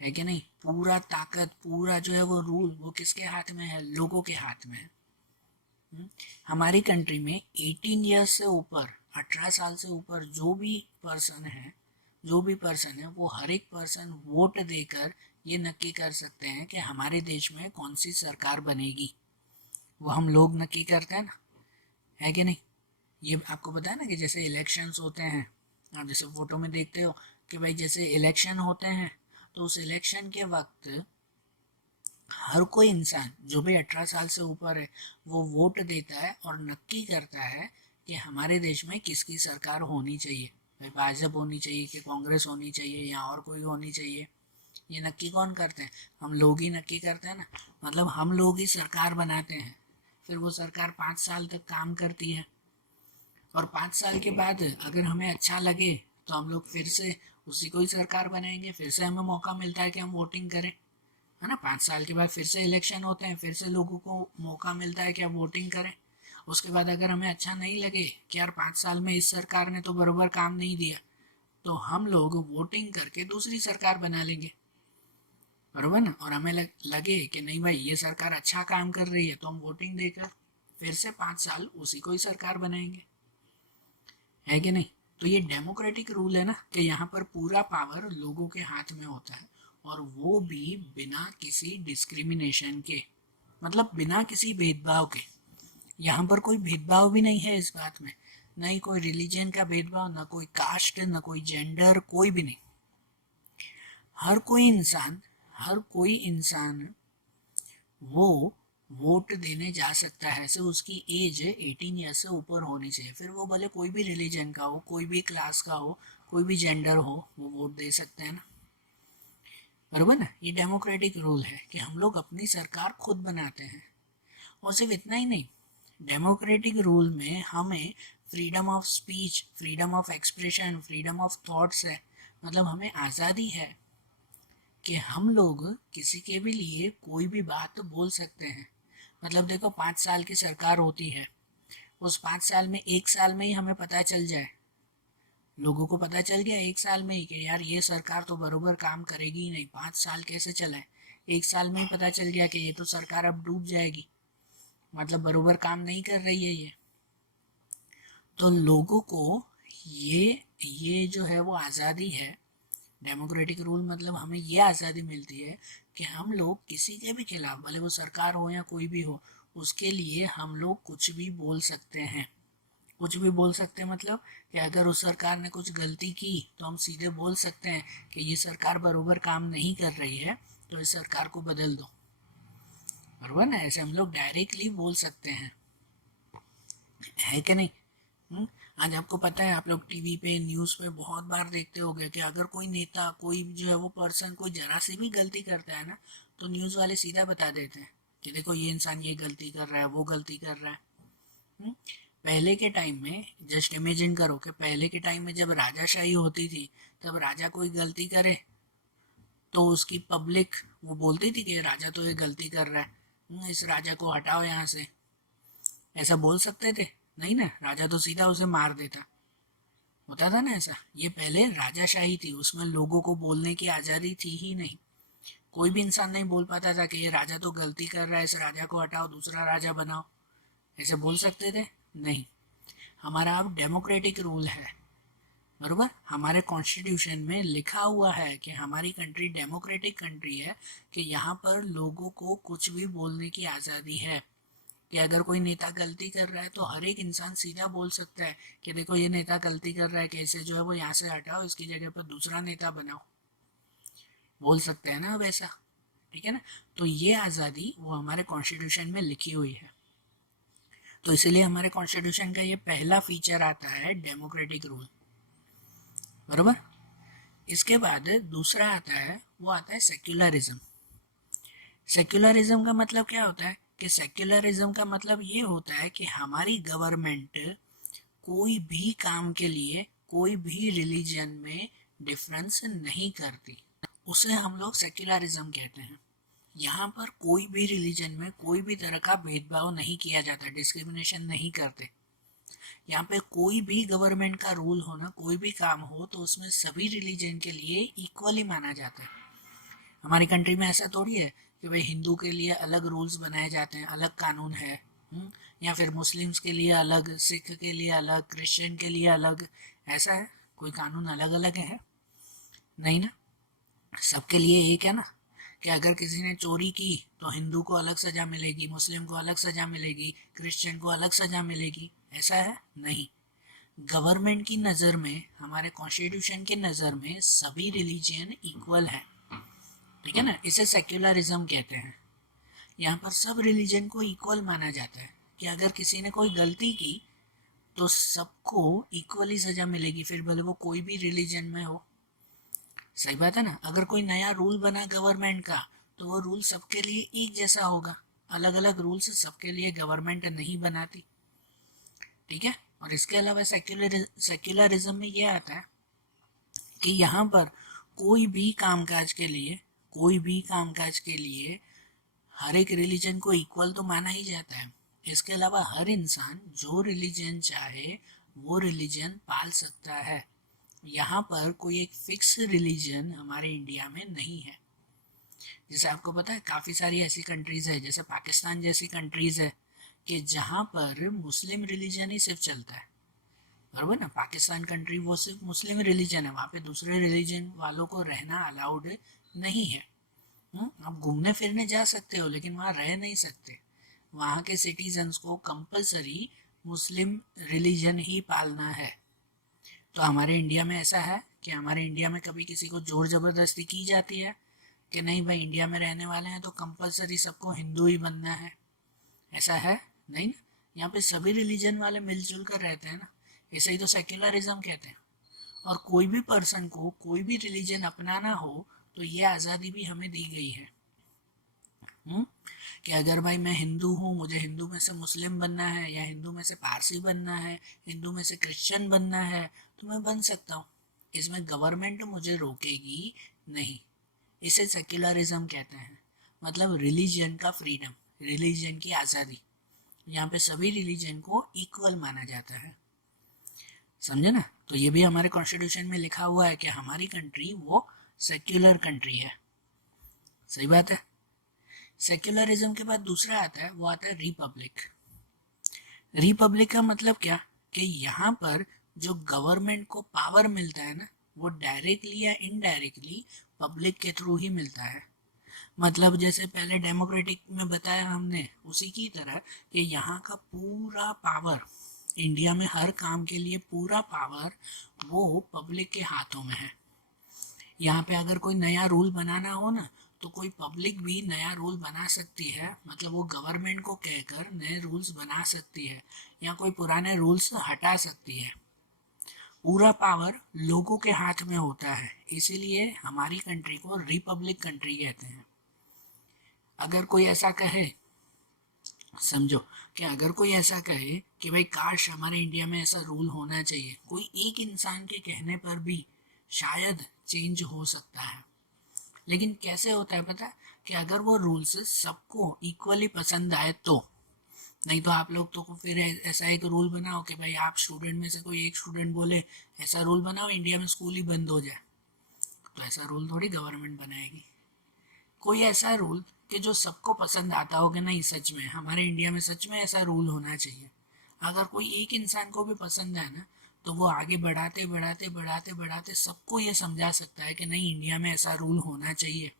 है कि नहीं। पूरा ताकत, पूरा जो है वो रूल, वो किसके हाथ में है? लोगों के हाथ में है। हमारी कंट्री में 18 ईयर्स से ऊपर, 18 साल से ऊपर जो भी पर्सन है, वो हर एक पर्सन वोट देकर ये नक्की कर सकते हैं कि हमारे देश में कौन सी सरकार बनेगी। वो हम लोग नक्की करते हैं ना, है कि नहीं। ये आपको पता है ना कि जैसे इलेक्शंस होते हैं, आप जैसे फोटो में देखते हो कि भाई जैसे इलेक्शन होते हैं, तो उस इलेक्शन के वक्त हर कोई इंसान जो भी 18 साल से ऊपर है, वो वोट देता है और नक्की करता है कि हमारे देश में किसकी सरकार होनी चाहिए। भाई भाजपा होनी चाहिए कि कांग्रेस होनी चाहिए या और कोई होनी चाहिए। ये नक्की कौन करते हैं? हम लोग ही नक्की करते हैं ना। मतलब हम लोग ही सरकार बनाते हैं, फिर वो सरकार 5 साल तक काम करती है, और 5 साल के बाद अगर हमें अच्छा लगे तो हम लोग फिर से उसी को ही सरकार बनाएंगे। फिर से हमें मौका मिलता है कि हम वोटिंग करें, है ना। 5 साल के बाद फिर से इलेक्शन होते हैं, फिर से लोगों को मौका मिलता है कि आप वोटिंग करें। उसके बाद अगर हमें अच्छा नहीं लगे कि यार 5 साल में इस सरकार ने तो बराबर काम नहीं दिया, तो हम लोग वोटिंग करके दूसरी सरकार बना लेंगे, बराबर ना। और हमें लगे कि नहीं भाई ये सरकार अच्छा काम कर रही है, तो हम वोटिंग देकर फिर से 5 साल उसी को ही सरकार बनाएंगे, है कि नहीं। तो ये डेमोक्रेटिक रूल है ना, कि यहाँ पर पूरा पावर लोगों के हाथ में होता है, और वो भी बिना किसी डिस्क्रिमिनेशन के, मतलब बिना किसी भेदभाव के। यहाँ पर कोई भेदभाव भी नहीं है इस बात में, ना ही कोई रिलीजन का भेदभाव, ना कोई कास्ट, ना कोई जेंडर, कोई भी नहीं। हर कोई इंसान वो वोट देने जा सकता है, सिर्फ उसकी एज 18 ईयर से ऊपर होनी चाहिए। फिर वो भले कोई भी रिलीजन का हो, कोई भी क्लास का हो, कोई भी जेंडर हो, वो वोट दे सकते हैं ना। बरोबर ना, ये डेमोक्रेटिक रूल है कि हम लोग अपनी सरकार खुद बनाते हैं। और सिर्फ इतना ही नहीं, डेमोक्रेटिक रूल में हमें freedom of speech, freedom of expression, freedom of thoughts है। मतलब हमें आज़ादी है कि हम लोग किसी के भी लिए कोई भी बात बोल सकते हैं। मतलब देखो, 5 साल की सरकार होती है, उस 5 साल में 1 साल में ही हमें पता चल जाए, लोगों को पता चल गया 1 साल में ही कि यार ये सरकार तो बरोबर काम करेगी ही नहीं, 5 साल कैसे चलाए। 1 साल में ही पता चल गया कि ये तो सरकार अब डूब जाएगी, मतलब बरोबर काम नहीं कर रही है ये। तो लोगों को ये जो है वो आज़ादी है, डेमोक्रेटिक रूल मतलब हमें ये आज़ादी मिलती है कि हम लोग किसी के भी खिलाफ, भले वो सरकार हो या कोई भी हो, उसके लिए हम लोग कुछ भी बोल सकते हैं। कुछ भी बोल सकते हैं मतलब कि अगर उस सरकार ने कुछ गलती की तो हम सीधे बोल सकते हैं कि ये सरकार बरोबर काम नहीं कर रही है, तो इस सरकार को बदल दो। बरोबर ना, ऐसे हम लोग डायरेक्टली बोल सकते हैं, है कि नहीं? आज आपको पता है, आप लोग टीवी पे, न्यूज़ पे बहुत बार देखते होंगे कि अगर कोई नेता, कोई जो है वो पर्सन कोई जरा सी भी गलती करता है ना, तो न्यूज़ वाले सीधा बता देते हैं कि देखो ये इंसान ये गलती कर रहा है, वो गलती कर रहा है। हम्म? पहले के टाइम में जस्ट इमेजिन करो कि पहले के टाइम में जब राजाशाही होती थी, तब राजा कोई गलती करे तो उसकी पब्लिक वो बोलती थी कि राजा तो ये गलती कर रहा है, इस राजा को हटाओ यहाँ से। ऐसा बोल सकते थे? नहीं ना, राजा तो सीधा उसे मार देता। होता था ना ऐसा। ये पहले राजाशाही थी, उसमें लोगों को बोलने की आज़ादी थी ही नहीं। कोई भी इंसान नहीं बोल पाता था कि ये राजा तो गलती कर रहा है, इस राजा को हटाओ, दूसरा राजा बनाओ। ऐसे बोल सकते थे? नहीं। हमारा अब डेमोक्रेटिक रूल है, बरोबर। हमारे कॉन्स्टिट्यूशन में लिखा हुआ है कि हमारी कंट्री डेमोक्रेटिक कंट्री है, कि यहाँ पर लोगों को कुछ भी बोलने की आज़ादी है। कि अगर कोई नेता गलती कर रहा है तो हर एक इंसान सीधा बोल सकता है कि देखो ये नेता गलती कर रहा है, कैसे जो है वो यहाँ से हटाओ, इसकी जगह पर दूसरा नेता बनाओ। बोल सकते हैं ना अब ऐसा, ठीक है ना। तो ये आज़ादी वो हमारे कॉन्स्टिट्यूशन में लिखी हुई है। तो इसीलिए हमारे कॉन्स्टिट्यूशन का ये पहला फीचर आता है, डेमोक्रेटिक रूल। बरोबर। इसके बाद दूसरा आता है, वो आता है सेक्युलरिज्म। सेक्युलरिज्म का मतलब क्या होता है कि सेक्युलरिज्म का मतलब ये होता है कि हमारी गवर्नमेंट कोई भी काम के लिए कोई भी रिलीजन में डिफरेंस नहीं करती, उसे हम लोग सेक्युलरिज्म कहते हैं। यहाँ पर कोई भी रिलीजन में कोई भी तरह का भेदभाव नहीं किया जाता, डिस्क्रिमिनेशन नहीं करते। यहाँ पे कोई भी गवर्नमेंट का रूल हो ना, कोई भी काम हो, तो उसमें सभी रिलीजन के लिए इक्वली माना जाता है। हमारी कंट्री में ऐसा थोड़ी है कि भाई हिंदू के लिए अलग रूल्स बनाए जाते हैं, अलग कानून है। या फिर मुस्लिम्स के लिए अलग, सिख के लिए अलग, क्रिश्चियन के लिए अलग। ऐसा है? कोई कानून अलग अलग है? नहीं ना। सबके लिए एक है ना, कि अगर किसी ने चोरी की तो हिंदू को अलग सज़ा मिलेगी, मुस्लिम को अलग सज़ा मिलेगी, क्रिश्चियन को अलग सज़ा मिलेगी। ऐसा है? नहीं। गवर्नमेंट की नज़र में, हमारे कॉन्स्टिट्यूशन की नज़र में सभी रिलीजियन इक्वल है, ठीक है ना। इसे सेक्युलरिज्म कहते हैं। यहाँ पर सब रिलीजन को इक्वल माना जाता है, कि अगर किसी ने कोई गलती की तो सबको इक्वली सज़ा मिलेगी, फिर भले वो कोई भी रिलीजन में हो। सही बात है ना। अगर कोई नया रूल बना गवर्नमेंट का, तो वो रूल सबके लिए एक जैसा होगा। अलग अलग रूल्स सबके लिए गवर्नमेंट नहीं बनाती, ठीक है। और इसके अलावा सेक्युलरिज्म में ये आता है कि यहाँ पर कोई भी कामकाज के लिए, कोई भी कामकाज के लिए हर एक रिलीजन को इक्वल तो माना ही जाता है। इसके अलावा हर इंसान जो रिलीजन चाहे वो रिलीजन पाल सकता है। यहाँ पर कोई एक फिक्स रिलीजन हमारे इंडिया में नहीं है। जैसे आपको पता है, काफ़ी सारी ऐसी कंट्रीज़ है, जैसे पाकिस्तान जैसी कंट्रीज़ है, कि जहाँ पर मुस्लिम रिलीजन ही सिर्फ चलता है। बराबर ना। पाकिस्तान कंट्री वो सिर्फ मुस्लिम रिलीजन है, वहाँ पे दूसरे रिलीजन वालों को रहना अलाउड नहीं है। आप घूमने फिरने जा सकते हो, लेकिन वहाँ रह नहीं सकते। वहाँ के सिटीजन्स को कंपलसरी मुस्लिम रिलीजन ही पालना है। तो हमारे इंडिया में ऐसा है कि हमारे इंडिया में कभी किसी को जोर ज़बरदस्ती की जाती है कि नहीं भाई इंडिया में रहने वाले हैं तो कंपलसरी सबको हिंदू ही बनना है? ऐसा है? नहीं ना। यहाँ पे सभी रिलीजन वाले मिलजुल कर रहते हैं ना, इसे ही तो सेक्युलरिज्म कहते हैं। और कोई भी पर्सन को कोई भी रिलीजन अपनाना हो तो ये आज़ादी भी हमें दी गई है। कि अगर भाई मैं हिंदू हूँ, मुझे हिंदू में से मुस्लिम बनना है, या हिंदू में से पारसी बनना है, हिंदू में से क्रिश्चियन बनना है, तो मैं बन सकता हूँ। इसमें गवर्नमेंट मुझे रोकेगी नहीं। इसे सेक्युलरिज्म कहते हैं, मतलब रिलीजन का फ्रीडम, रिलीजन की आज़ादी। यहाँ पे सभी रिलीजन को इक्वल माना जाता है, समझे ना। तो ये भी हमारे कॉन्स्टिट्यूशन में लिखा हुआ है कि हमारी कंट्री वो सेक्युलर कंट्री है। सही बात है। सेक्युलरिज्म के बाद दूसरा आता है, वो आता है रिपब्लिक। रिपब्लिक का मतलब क्या, कि यहाँ पर जो गवर्नमेंट को पावर मिलता है ना, वो डायरेक्टली या इनडायरेक्टली पब्लिक के थ्रू ही मिलता है। मतलब जैसे पहले डेमोक्रेटिक में बताया हमने, उसी की तरह कि यहाँ का पूरा पावर, इंडिया में हर काम के लिए पूरा पावर वो पब्लिक के हाथों में है। यहाँ पे अगर कोई नया रूल बनाना हो ना, तो कोई पब्लिक भी नया रूल बना सकती है, मतलब वो गवर्नमेंट को कहकर नए रूल्स बना सकती है, या कोई पुराने रूल्स हटा सकती है। पूरा पावर लोगों के हाथ में होता है, इसीलिए हमारी कंट्री को रिपब्लिक कंट्री कहते हैं। अगर कोई ऐसा कहे, समझो कि अगर कोई ऐसा कहे कि भाई काश हमारे इंडिया में ऐसा रूल होना चाहिए, कोई एक इंसान के कहने पर भी शायद चेंज हो सकता है। लेकिन कैसे होता है पता है, कि अगर वो रूल्स सबको इक्वली पसंद आए तो। नहीं तो आप लोग तो फिर ऐसा एक रूल बनाओ कि भाई आप स्टूडेंट में से कोई एक स्टूडेंट बोले ऐसा रूल बनाओ इंडिया में स्कूल ही बंद हो जाए, तो ऐसा रूल थोड़ी गवर्नमेंट बनाएगी। कोई ऐसा रूल कि जो सबको पसंद आता हो कि नहीं सच में हमारे इंडिया में सच में ऐसा रूल होना चाहिए। अगर कोई एक इंसान को भी पसंद है ना, तो वो आगे बढ़ाते बढ़ाते बढ़ाते बढ़ाते सबको ये समझा सकता है कि नहीं इंडिया में ऐसा रूल होना चाहिए।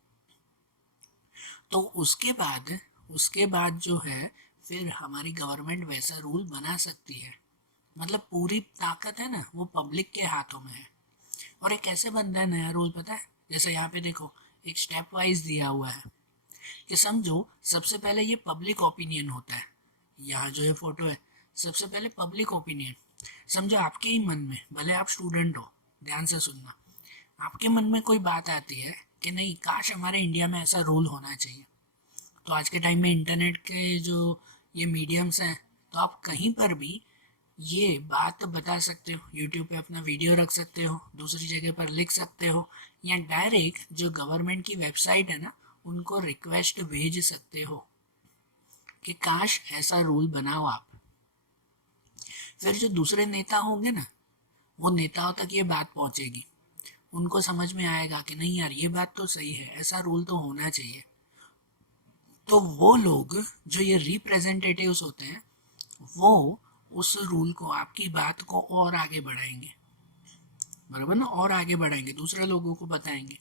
तो उसके बाद जो है, फिर हमारी गवर्नमेंट वैसा रूल बना सकती है। मतलब पूरी ताकत है ना, वो पब्लिक के हाथों में है। और ये कैसे बनता है नया रूल पता है, जैसे यहाँ पे देखो एक स्टेप वाइज दिया हुआ है कि समझो सबसे पहले ये पब्लिक ओपिनियन होता है। यहाँ जो ये फोटो है, सबसे पहले पब्लिक ओपिनियन। समझो आपके ही मन में, भले आप स्टूडेंट हो, ध्यान से सुनना, आपके मन में कोई बात आती है कि नहीं काश हमारे इंडिया में ऐसा रूल होना चाहिए। तो आज के टाइम में इंटरनेट के जो ये मीडियम्स हैं, तो आप कहीं पर भी ये बात बता सकते हो, यूट्यूब पे अपना वीडियो रख सकते हो, दूसरी जगह पर लिख सकते हो, या डायरेक्ट जो गवर्नमेंट की वेबसाइट है ना, उनको रिक्वेस्ट भेज सकते हो कि काश ऐसा रूल बनाओ आप। फिर जो दूसरे नेता होंगे ना, वो नेताओं तक ये बात पहुंचेगी, उनको समझ में आएगा कि नहीं यार ये बात तो सही है, ऐसा रूल तो होना चाहिए। तो वो लोग जो ये रिप्रेजेंटेटिव्स होते हैं, वो उस रूल को, आपकी बात को और आगे बढ़ाएंगे, बराबर ना, और आगे बढ़ाएंगे, दूसरे लोगों को बताएंगे,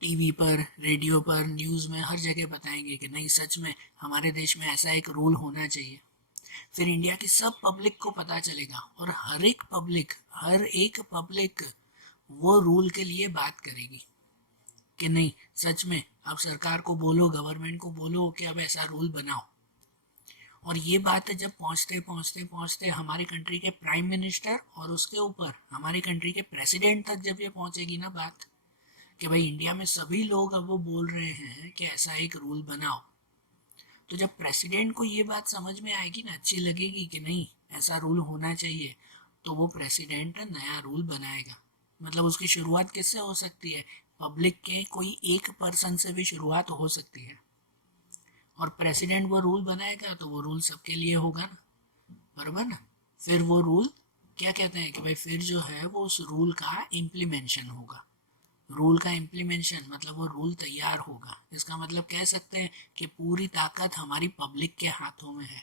टीवी पर, रेडियो पर, न्यूज़ में, हर जगह बताएंगे कि नहीं सच में हमारे देश में ऐसा एक रूल होना चाहिए। फिर इंडिया की सब पब्लिक को पता चलेगा, और हर एक पब्लिक वो रूल के लिए बात करेगी कि नहीं सच में अब सरकार को बोलो, गवर्नमेंट को बोलो कि अब ऐसा रूल बनाओ। और ये बात जब पहुंचते पहुंचते पहुंचते हमारी कंट्री के प्राइम मिनिस्टर और उसके ऊपर हमारी कंट्री के प्रेसिडेंट तक जब ये पहुंचेगी ना बात, कि भाई इंडिया में सभी लोग अब वो बोल रहे हैं कि ऐसा एक रूल बनाओ, तो जब प्रेसिडेंट को ये बात समझ में आएगी ना, अच्छी लगेगी कि नहीं ऐसा रूल होना चाहिए, तो वो प्रेसिडेंट नया रूल बनाएगा। मतलब उसकी शुरुआत किससे हो सकती है, पब्लिक के कोई एक पर्सन से भी शुरुआत हो सकती है। और प्रेसिडेंट वो रूल बनाएगा तो वो रूल सबके लिए होगा ना, बराबर ना। फिर वो रूल क्या कहते हैं कि भाई फिर जो है वो उस रूल का इम्प्लीमेंशन होगा। रूल का इम्प्लीमेंशन मतलब वो रूल तैयार होगा। इसका मतलब कह सकते हैं कि पूरी ताकत हमारी पब्लिक के हाथों में है।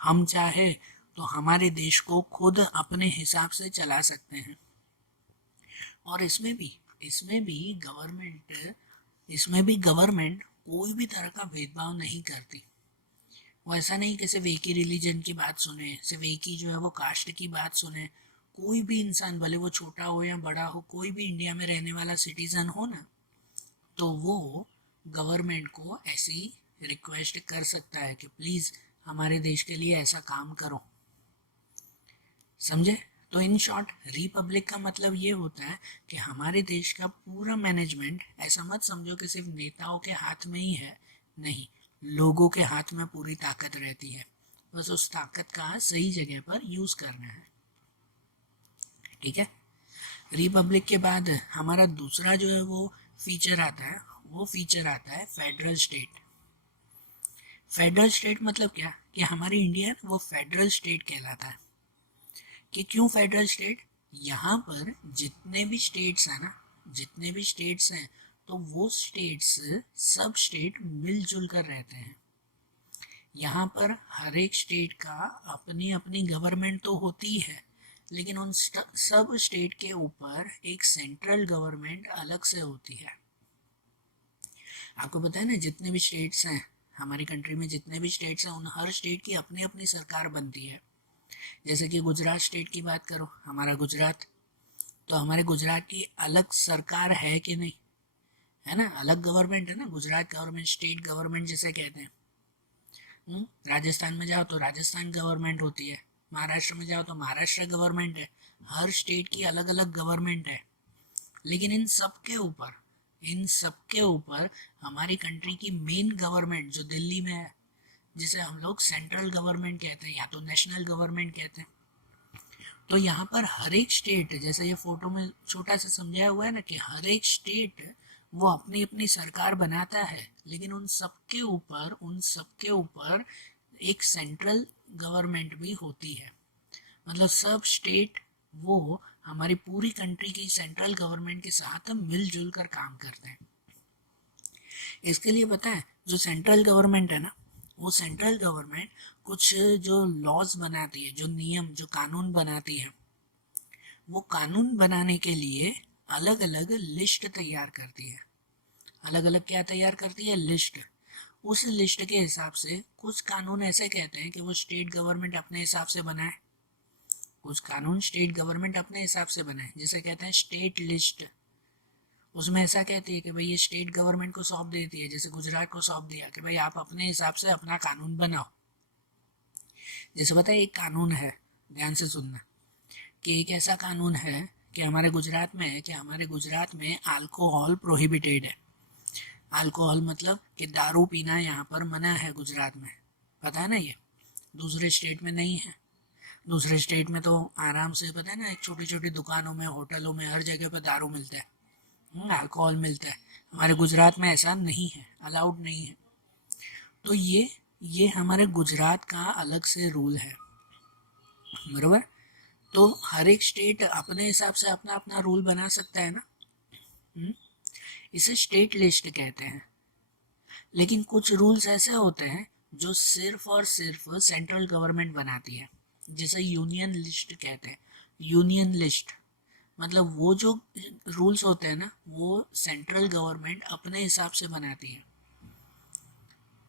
हम चाहे तो हमारे देश को खुद अपने हिसाब से चला सकते हैं। और इसमें भी गवर्नमेंट कोई भी तरह का भेदभाव नहीं करती। वो ऐसा नहीं कि सिर्फ एक ही रिलीजन की बात सुने, सिर्फ एक ही जो है वो कास्ट की बात सुने। कोई भी इंसान, भले वो छोटा हो या बड़ा हो, कोई भी इंडिया में रहने वाला सिटीजन हो ना, तो वो गवर्नमेंट को ऐसी रिक्वेस्ट कर सकता है कि प्लीज़ हमारे देश के लिए ऐसा काम करो। समझे। तो इन शॉर्ट रिपब्लिक का मतलब ये होता है कि हमारे देश का पूरा मैनेजमेंट, ऐसा मत समझो कि सिर्फ नेताओं के हाथ में ही है, नहीं, लोगों के हाथ में पूरी ताकत रहती है, बस उस ताकत का सही जगह पर यूज करना है। ठीक है। रिपब्लिक के बाद हमारा दूसरा जो है वो फीचर आता है, वो फीचर आता है फेडरल स्टेट। फेडरल स्टेट मतलब क्या, कि हमारी इंडिया वो फेडरल स्टेट कहलाता है। कि क्यों फेडरल स्टेट, यहाँ पर जितने भी स्टेट्स हैं ना, जितने भी स्टेट्स हैं, तो वो स्टेट्स सब स्टेट मिलजुल कर रहते हैं। यहाँ पर हर एक स्टेट का अपनी अपनी गवर्नमेंट तो होती है, लेकिन उन सब स्टेट के ऊपर एक सेंट्रल गवर्नमेंट अलग से होती है। आपको पता है ना, जितने भी स्टेट्स हैं हमारी कंट्री में, जितने भी स्टेट्स हैं, उन हर स्टेट की अपनी अपनी सरकार बनती है। जैसे कि गुजरात स्टेट की बात करो, हमारा गुजरात, तो हमारे गुजरात की अलग सरकार है कि नहीं, है ना, अलग गवर्नमेंट है ना, गुजरात गवर्नमेंट, स्टेट गवर्नमेंट जिसे कहते हैं। राजस्थान में जाओ तो राजस्थान गवर्नमेंट होती है, महाराष्ट्र में जाओ तो महाराष्ट्र गवर्नमेंट है। हर स्टेट की अलग अलग गवर्नमेंट है, लेकिन इन सब के ऊपर हमारी कंट्री की मेन गवर्नमेंट जो दिल्ली में है, जिसे हम लोग सेंट्रल गवर्नमेंट कहते हैं या तो नेशनल गवर्नमेंट कहते हैं। तो यहाँ पर हर एक स्टेट, जैसे ये फोटो में छोटा सा समझाया हुआ है ना, कि हर एक स्टेट वो अपनी अपनी सरकार बनाता है, लेकिन उन सबके ऊपर एक सेंट्रल गवर्नमेंट भी होती है। मतलब सब स्टेट वो हमारी पूरी कंट्री की सेंट्रल गवर्नमेंट के साथ मिलजुल कर काम करते हैं। इसके लिए पता है, जो सेंट्रल गवर्नमेंट है ना, वो सेंट्रल गवर्नमेंट कुछ जो लॉज बनाती है, जो नियम, जो कानून बनाती है, वो कानून बनाने के लिए अलग अलग लिस्ट तैयार करती है। अलग अलग क्या तैयार करती है, लिस्ट। उस लिस्ट के हिसाब से कुछ कानून ऐसे कहते हैं कि वो स्टेट गवर्नमेंट अपने हिसाब से बनाए, कुछ कानून स्टेट गवर्नमेंट अपने हिसाब से बनाए, जिसे कहते हैं स्टेट लिस्ट। उसमें ऐसा कहती है कि भाई ये स्टेट गवर्नमेंट को सौंप देती है, जैसे गुजरात को सौंप दिया कि भाई आप अपने हिसाब से अपना कानून बनाओ। जैसे पता है एक कानून है, ध्यान से सुनना, कि एक ऐसा कानून है कि हमारे गुजरात में है कि हमारे गुजरात में अल्कोहल प्रोहिबिटेड है। अल्कोहल मतलब कि दारू पीना यहाँ पर मना है गुजरात में, पता है ना, ये दूसरे स्टेट में नहीं है। दूसरे स्टेट में तो आराम से, पता है ना, एक छोटी छोटी दुकानों में, होटलों में, हर जगह पर दारू मिलता है, अल्कोहल मिलता है। हमारे गुजरात में ऐसा नहीं है, अलाउड नहीं है। तो ये हमारे गुजरात का अलग से रूल है, बराबर। तो हर एक स्टेट अपने हिसाब से अपना अपना रूल बना सकता है ना। इसे स्टेट लिस्ट कहते हैं। लेकिन कुछ रूल्स ऐसे होते हैं जो सिर्फ और सिर्फ सेंट्रल गवर्नमेंट बनाती है, जिसे यूनियन लिस्ट कहते हैं। यूनियन लिस्ट मतलब वो जो रूल्स होते हैं ना, वो सेंट्रल गवर्नमेंट अपने हिसाब से बनाती है।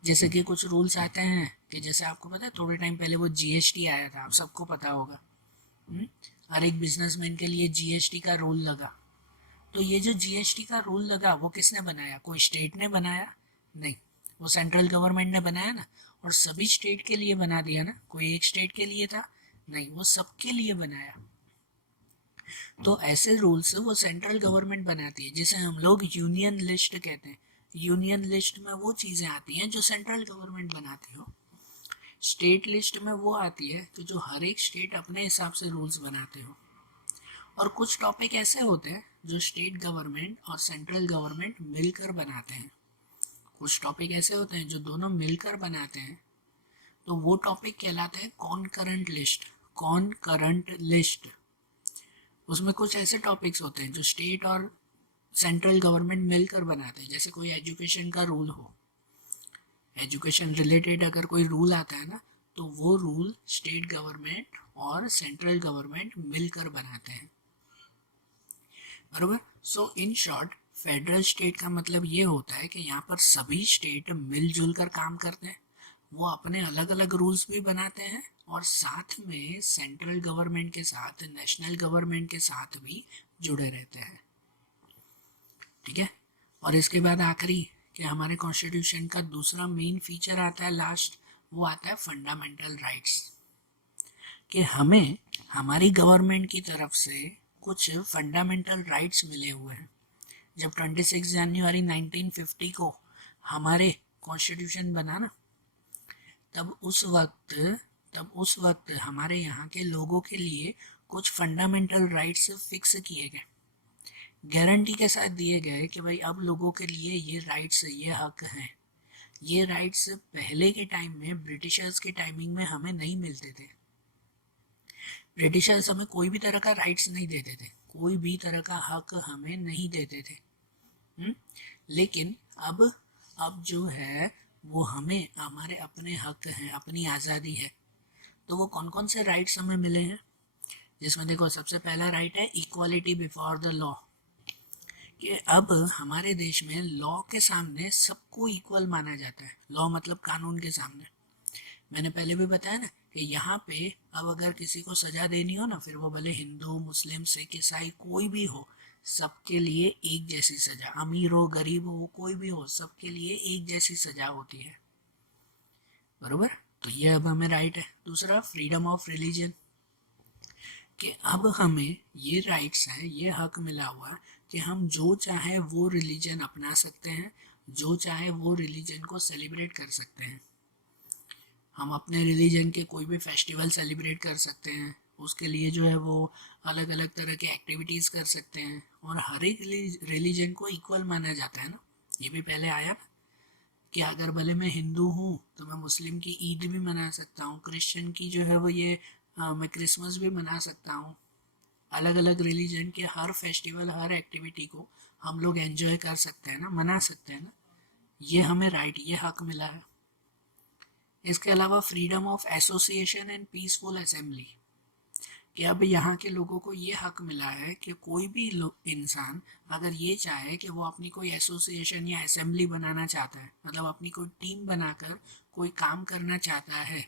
जैसे कि कुछ रूल्स आते हैं कि जैसे आपको पता है थोड़े टाइम पहले वो जीएसटी आया था, आप सबको पता होगा। हर एक बिजनेसमैन के लिए जीएसटी का रूल लगा। तो ये जो जीएसटी का रूल लगा वो किसने बनाया, कोई स्टेट ने बनाया नहीं, वो सेंट्रल गवर्नमेंट ने बनाया ना। और सभी स्टेट के लिए बना दिया ना, कोई एक स्टेट के लिए था नहीं, वो सबके लिए बनाया। तो ऐसे रूल्स वो सेंट्रल गवर्नमेंट बनाती है, जिसे हम लोग यूनियन लिस्ट कहते हैं। यूनियन लिस्ट में वो चीज़ें आती हैं जो सेंट्रल गवर्नमेंट बनाती हो। स्टेट लिस्ट में वो आती है कि जो हर एक स्टेट अपने हिसाब से रूल्स बनाते हो। और कुछ टॉपिक ऐसे होते हैं जो स्टेट गवर्नमेंट और सेंट्रल गवर्नमेंट मिलकर बनाते हैं। कुछ टॉपिक ऐसे होते हैं जो दोनों मिलकर बनाते हैं, तो वो टॉपिक कहलाते हैं कॉनकरेंट लिस्ट। कॉनकरेंट लिस्ट, उसमें कुछ ऐसे टॉपिक्स होते हैं जो स्टेट और सेंट्रल गवर्नमेंट मिलकर बनाते हैं। जैसे कोई एजुकेशन का रूल हो, एजुकेशन रिलेटेड अगर कोई रूल आता है ना, तो वो रूल स्टेट गवर्नमेंट और सेंट्रल गवर्नमेंट मिलकर बनाते हैं, बरोबर। सो इन शॉर्ट, फेडरल स्टेट का मतलब ये होता है कि यहाँ पर सभी स्टेट मिलजुल कर काम करते हैं, वो अपने अलग अलग रूल्स भी बनाते हैं और साथ में सेंट्रल गवर्नमेंट के साथ, नेशनल गवर्नमेंट के साथ भी जुड़े रहते हैं। ठीक है। और इसके बाद आखिरी कि हमारे कॉन्स्टिट्यूशन का दूसरा मेन फीचर आता है लास्ट, वो आता है फंडामेंटल राइट्स। कि हमें हमारी गवर्नमेंट की तरफ से कुछ फंडामेंटल राइट्स मिले हुए हैं। जब 26 जनवरी 1950 को हमारे कॉन्स्टिट्यूशन बना ना, तब उस वक्त हमारे यहाँ के लोगों के लिए कुछ फंडामेंटल राइट्स फिक्स किए गए, गारंटी के साथ दिए गए कि भाई अब लोगों के लिए ये राइट्स, ये हक हैं। ये राइट्स पहले के टाइम में, ब्रिटिशर्स के टाइमिंग में हमें नहीं मिलते थे। ब्रिटिशर्स हमें कोई भी तरह का राइट्स नहीं देते थे, कोई भी तरह का हक हमें नहीं देते थे। लेकिन अब जो है वो हमें, हमारे अपने हक हैं, अपनी आज़ादी है। तो वो कौन कौन से राइट्स हमें मिले हैं, जिसमें देखो सबसे पहला राइट है इक्वालिटी बिफोर द लॉ, कि अब हमारे देश में लॉ के सामने सबको इक्वल माना जाता है। लॉ मतलब कानून के सामने। मैंने पहले भी बताया ना कि यहाँ पे अब अगर किसी को सजा देनी हो ना, फिर वो भले हिंदू, मुस्लिम, सिख, ईसाई कोई भी हो, सबके लिए एक जैसी सजा, अमीर हो गरीब हो कोई भी हो, सबके लिए एक जैसी सजा होती है, बरोबर। तो ये अब हमें राइट है। दूसरा फ्रीडम ऑफ रिलीजन, कि अब हमें ये राइट्स हैं, ये हक मिला हुआ कि हम जो चाहे वो रिलीजन अपना सकते हैं, जो चाहे वो रिलीजन को सेलिब्रेट कर सकते हैं। हम अपने रिलीजन के कोई भी फेस्टिवल सेलिब्रेट कर सकते हैं, उसके लिए जो है वो अलग अलग तरह के एक्टिविटीज़ कर सकते हैं, और हर एक रिलीजन को इक्वल माना जाता है ना। ये भी पहले आया ना कि अगर भले मैं हिंदू हूँ तो मैं मुस्लिम की ईद भी मना सकता हूँ, क्रिश्चियन की जो है वो ये मैं क्रिसमस भी मना सकता हूँ। अलग अलग रिलीजन के हर फेस्टिवल, हर एक्टिविटी को हम लोग एंजॉय कर सकते हैं ना, मना सकते हैं ना। ये हमें राइट, ये हक मिला है। इसके अलावा freedom of association and peaceful assembly, कि अब यहाँ के लोगों को ये हक मिला है कि कोई भी इंसान अगर ये चाहे कि वो अपनी कोई एसोसिएशन या असेंबली बनाना चाहता है, मतलब अपनी कोई टीम बनाकर कोई काम करना चाहता है,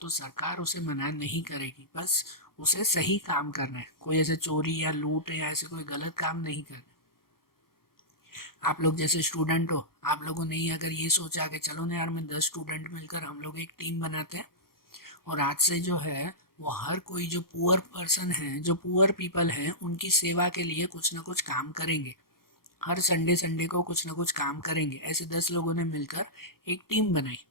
तो सरकार उसे मना नहीं करेगी। बस उसे सही काम करना है, कोई ऐसे चोरी या लूट या ऐसे कोई गलत काम नहीं करना। आप लोग जैसे स्टूडेंट हो, आप लोगों ने ही अगर ये सोचा कि चलो ना यार, मैं 10 स्टूडेंट मिलकर हम लोग एक टीम बनाते हैं, और आज से जो है वो हर कोई जो पुअर पर्सन है, जो पुअर पीपल हैं, उनकी सेवा के लिए कुछ ना कुछ काम करेंगे। हर संडे संडे को कुछ ना कुछ काम करेंगे। ऐसे 10 लोगों ने मिलकर एक टीम बनाई।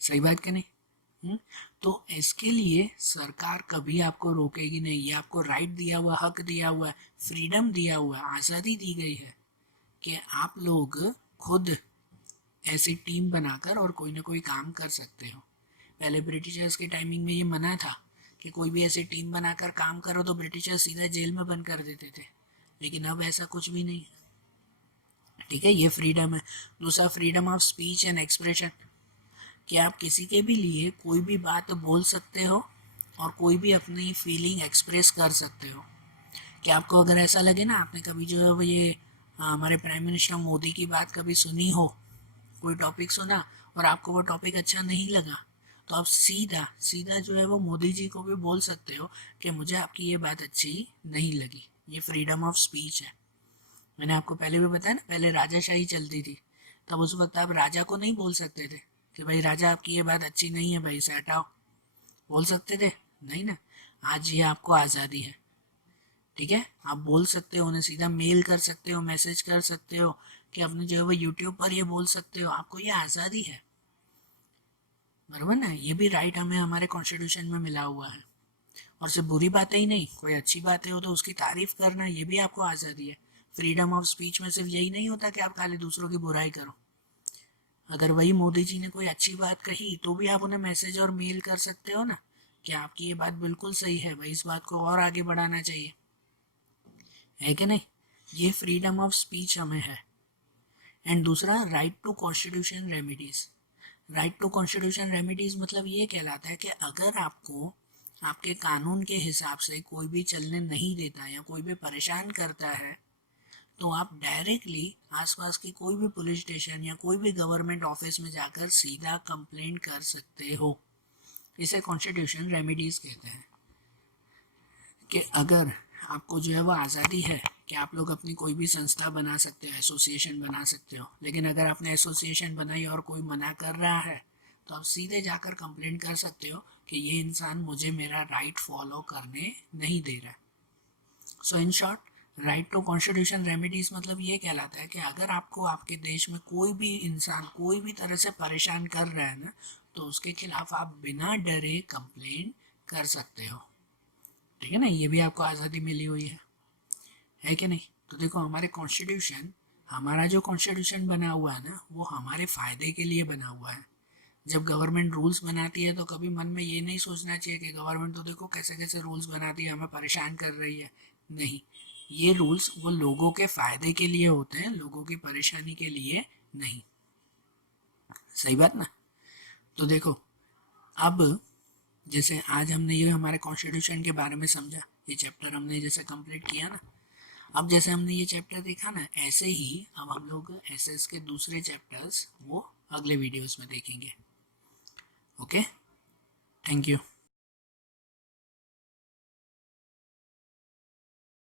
सही बात कि नहीं? तो इसके लिए सरकार कभी आपको रोकेगी नहीं। ये आपको राइट दिया हुआ, हक दिया हुआ है, फ्रीडम दिया हुआ है, आज़ादी दी गई है कि आप लोग खुद ऐसी टीम बनाकर और कोई ना कोई काम कर सकते हो। पहले ब्रिटिशर्स के टाइमिंग में ये मना था कि कोई भी ऐसी टीम बनाकर काम करो तो ब्रिटिशर्स सीधा जेल में बंद कर देते थे, लेकिन अब ऐसा कुछ भी नहीं। ठीक है, ये फ्रीडम है। दूसरा freedom of speech and expression, कि आप किसी के भी लिए कोई भी बात बोल सकते हो और कोई भी अपनी फीलिंग एक्सप्रेस कर सकते हो। कि आपको अगर ऐसा लगे ना, आपने कभी जो है वो ये हमारे प्राइम मिनिस्टर मोदी की बात कभी सुनी हो, कोई टॉपिक सुना और आपको वो टॉपिक अच्छा नहीं लगा, तो आप सीधा सीधा जो है वो मोदी जी को भी बोल सकते हो कि मुझे आपकी ये बात अच्छी नहीं लगी। ये फ्रीडम ऑफ स्पीच है। मैंने आपको पहले भी बताया ना, पहले राजाशाही चलती थी, तब उस वक्त आप राजा को नहीं बोल सकते थे कि भाई राजा आपकी ये बात अच्छी नहीं है, भाई इसे हटाओ। बोल सकते थे? नहीं ना। आज ये आपको आज़ादी है। ठीक है, आप बोल सकते हो, उन्हें सीधा मेल कर सकते हो, मैसेज कर सकते हो, कि अपने जो है वो यूट्यूब पर ये बोल सकते हो। आपको ये आज़ादी है, बराबर ना। ये भी राइट हमें हमारे कॉन्स्टिट्यूशन में मिला हुआ है। और सिर्फ बुरी बातें ही नहीं, कोई अच्छी बातें हो तो उसकी तारीफ करना, ये भी आपको आज़ादी है। फ्रीडम ऑफ स्पीच में सिर्फ यही नहीं होता कि आप खाली दूसरों की बुराई करो। अगर वही मोदी जी ने कोई अच्छी बात कही तो भी आप उन्हें मैसेज और मेल कर सकते हो ना, कि आपकी ये बात बिल्कुल सही है भाई, इस बात को और आगे बढ़ाना चाहिए, है कि नहीं। ये फ्रीडम ऑफ स्पीच हमें है। एंड दूसरा right to constitution remedies. Right to constitution remedies मतलब ये कहलाता है कि अगर आपको आपके कानून के हिसाब से कोई भी चलने नहीं देता या कोई भी परेशान करता है, तो आप डायरेक्टली आसपास की कोई भी पुलिस स्टेशन या कोई भी गवर्नमेंट ऑफिस में जाकर सीधा कंप्लेंट कर सकते हो। इसे कॉन्स्टिट्यूशन रेमिडीज कहते हैं। कि अगर आपको जो है वो आज़ादी है कि आप लोग अपनी कोई भी संस्था बना सकते हो, एसोसिएशन बना सकते हो, लेकिन अगर आपने एसोसिएशन बनाई और कोई मना कर रहा है, तो आप सीधे जाकर कंप्लेंट कर सकते हो कि ये इंसान मुझे मेरा राइट फॉलो करने नहीं दे रहा है। So in short, right to constitution remedies मतलब ये कहलाता है कि अगर आपको आपके देश में कोई भी इंसान कोई भी तरह से परेशान कर रहा है ना, तो उसके खिलाफ आप बिना डरे कंप्लेन कर सकते हो। ठीक है ना, ये भी आपको आज़ादी मिली हुई है कि नहीं। तो देखो, हमारे कॉन्स्टिट्यूशन, हमारा जो कॉन्स्टिट्यूशन बना हुआ है ना, वो हमारे फ़ायदे के लिए बना हुआ है। जब गवर्नमेंट रूल्स बनाती है तो कभी मन में ये नहीं सोचना चाहिए कि गवर्नमेंट तो देखो कैसे कैसे रूल्स बनाती है, हमें परेशान कर रही है। नहीं, ये रूल्स वो लोगों के फ़ायदे के लिए होते हैं, लोगों की परेशानी के लिए नहीं। सही बात ना। तो देखो, अब जैसे आज हमने ये हमारे कॉन्स्टिट्यूशन के बारे में समझा, ये चैप्टर हमने जैसे कंप्लीट किया ना, अब जैसे हमने ये चैप्टर देखा ना, ऐसे ही अब हम लोग एसएस के दूसरे चैप्टर्स वो अगले वीडियोस में देखेंगे। Okay, thank you.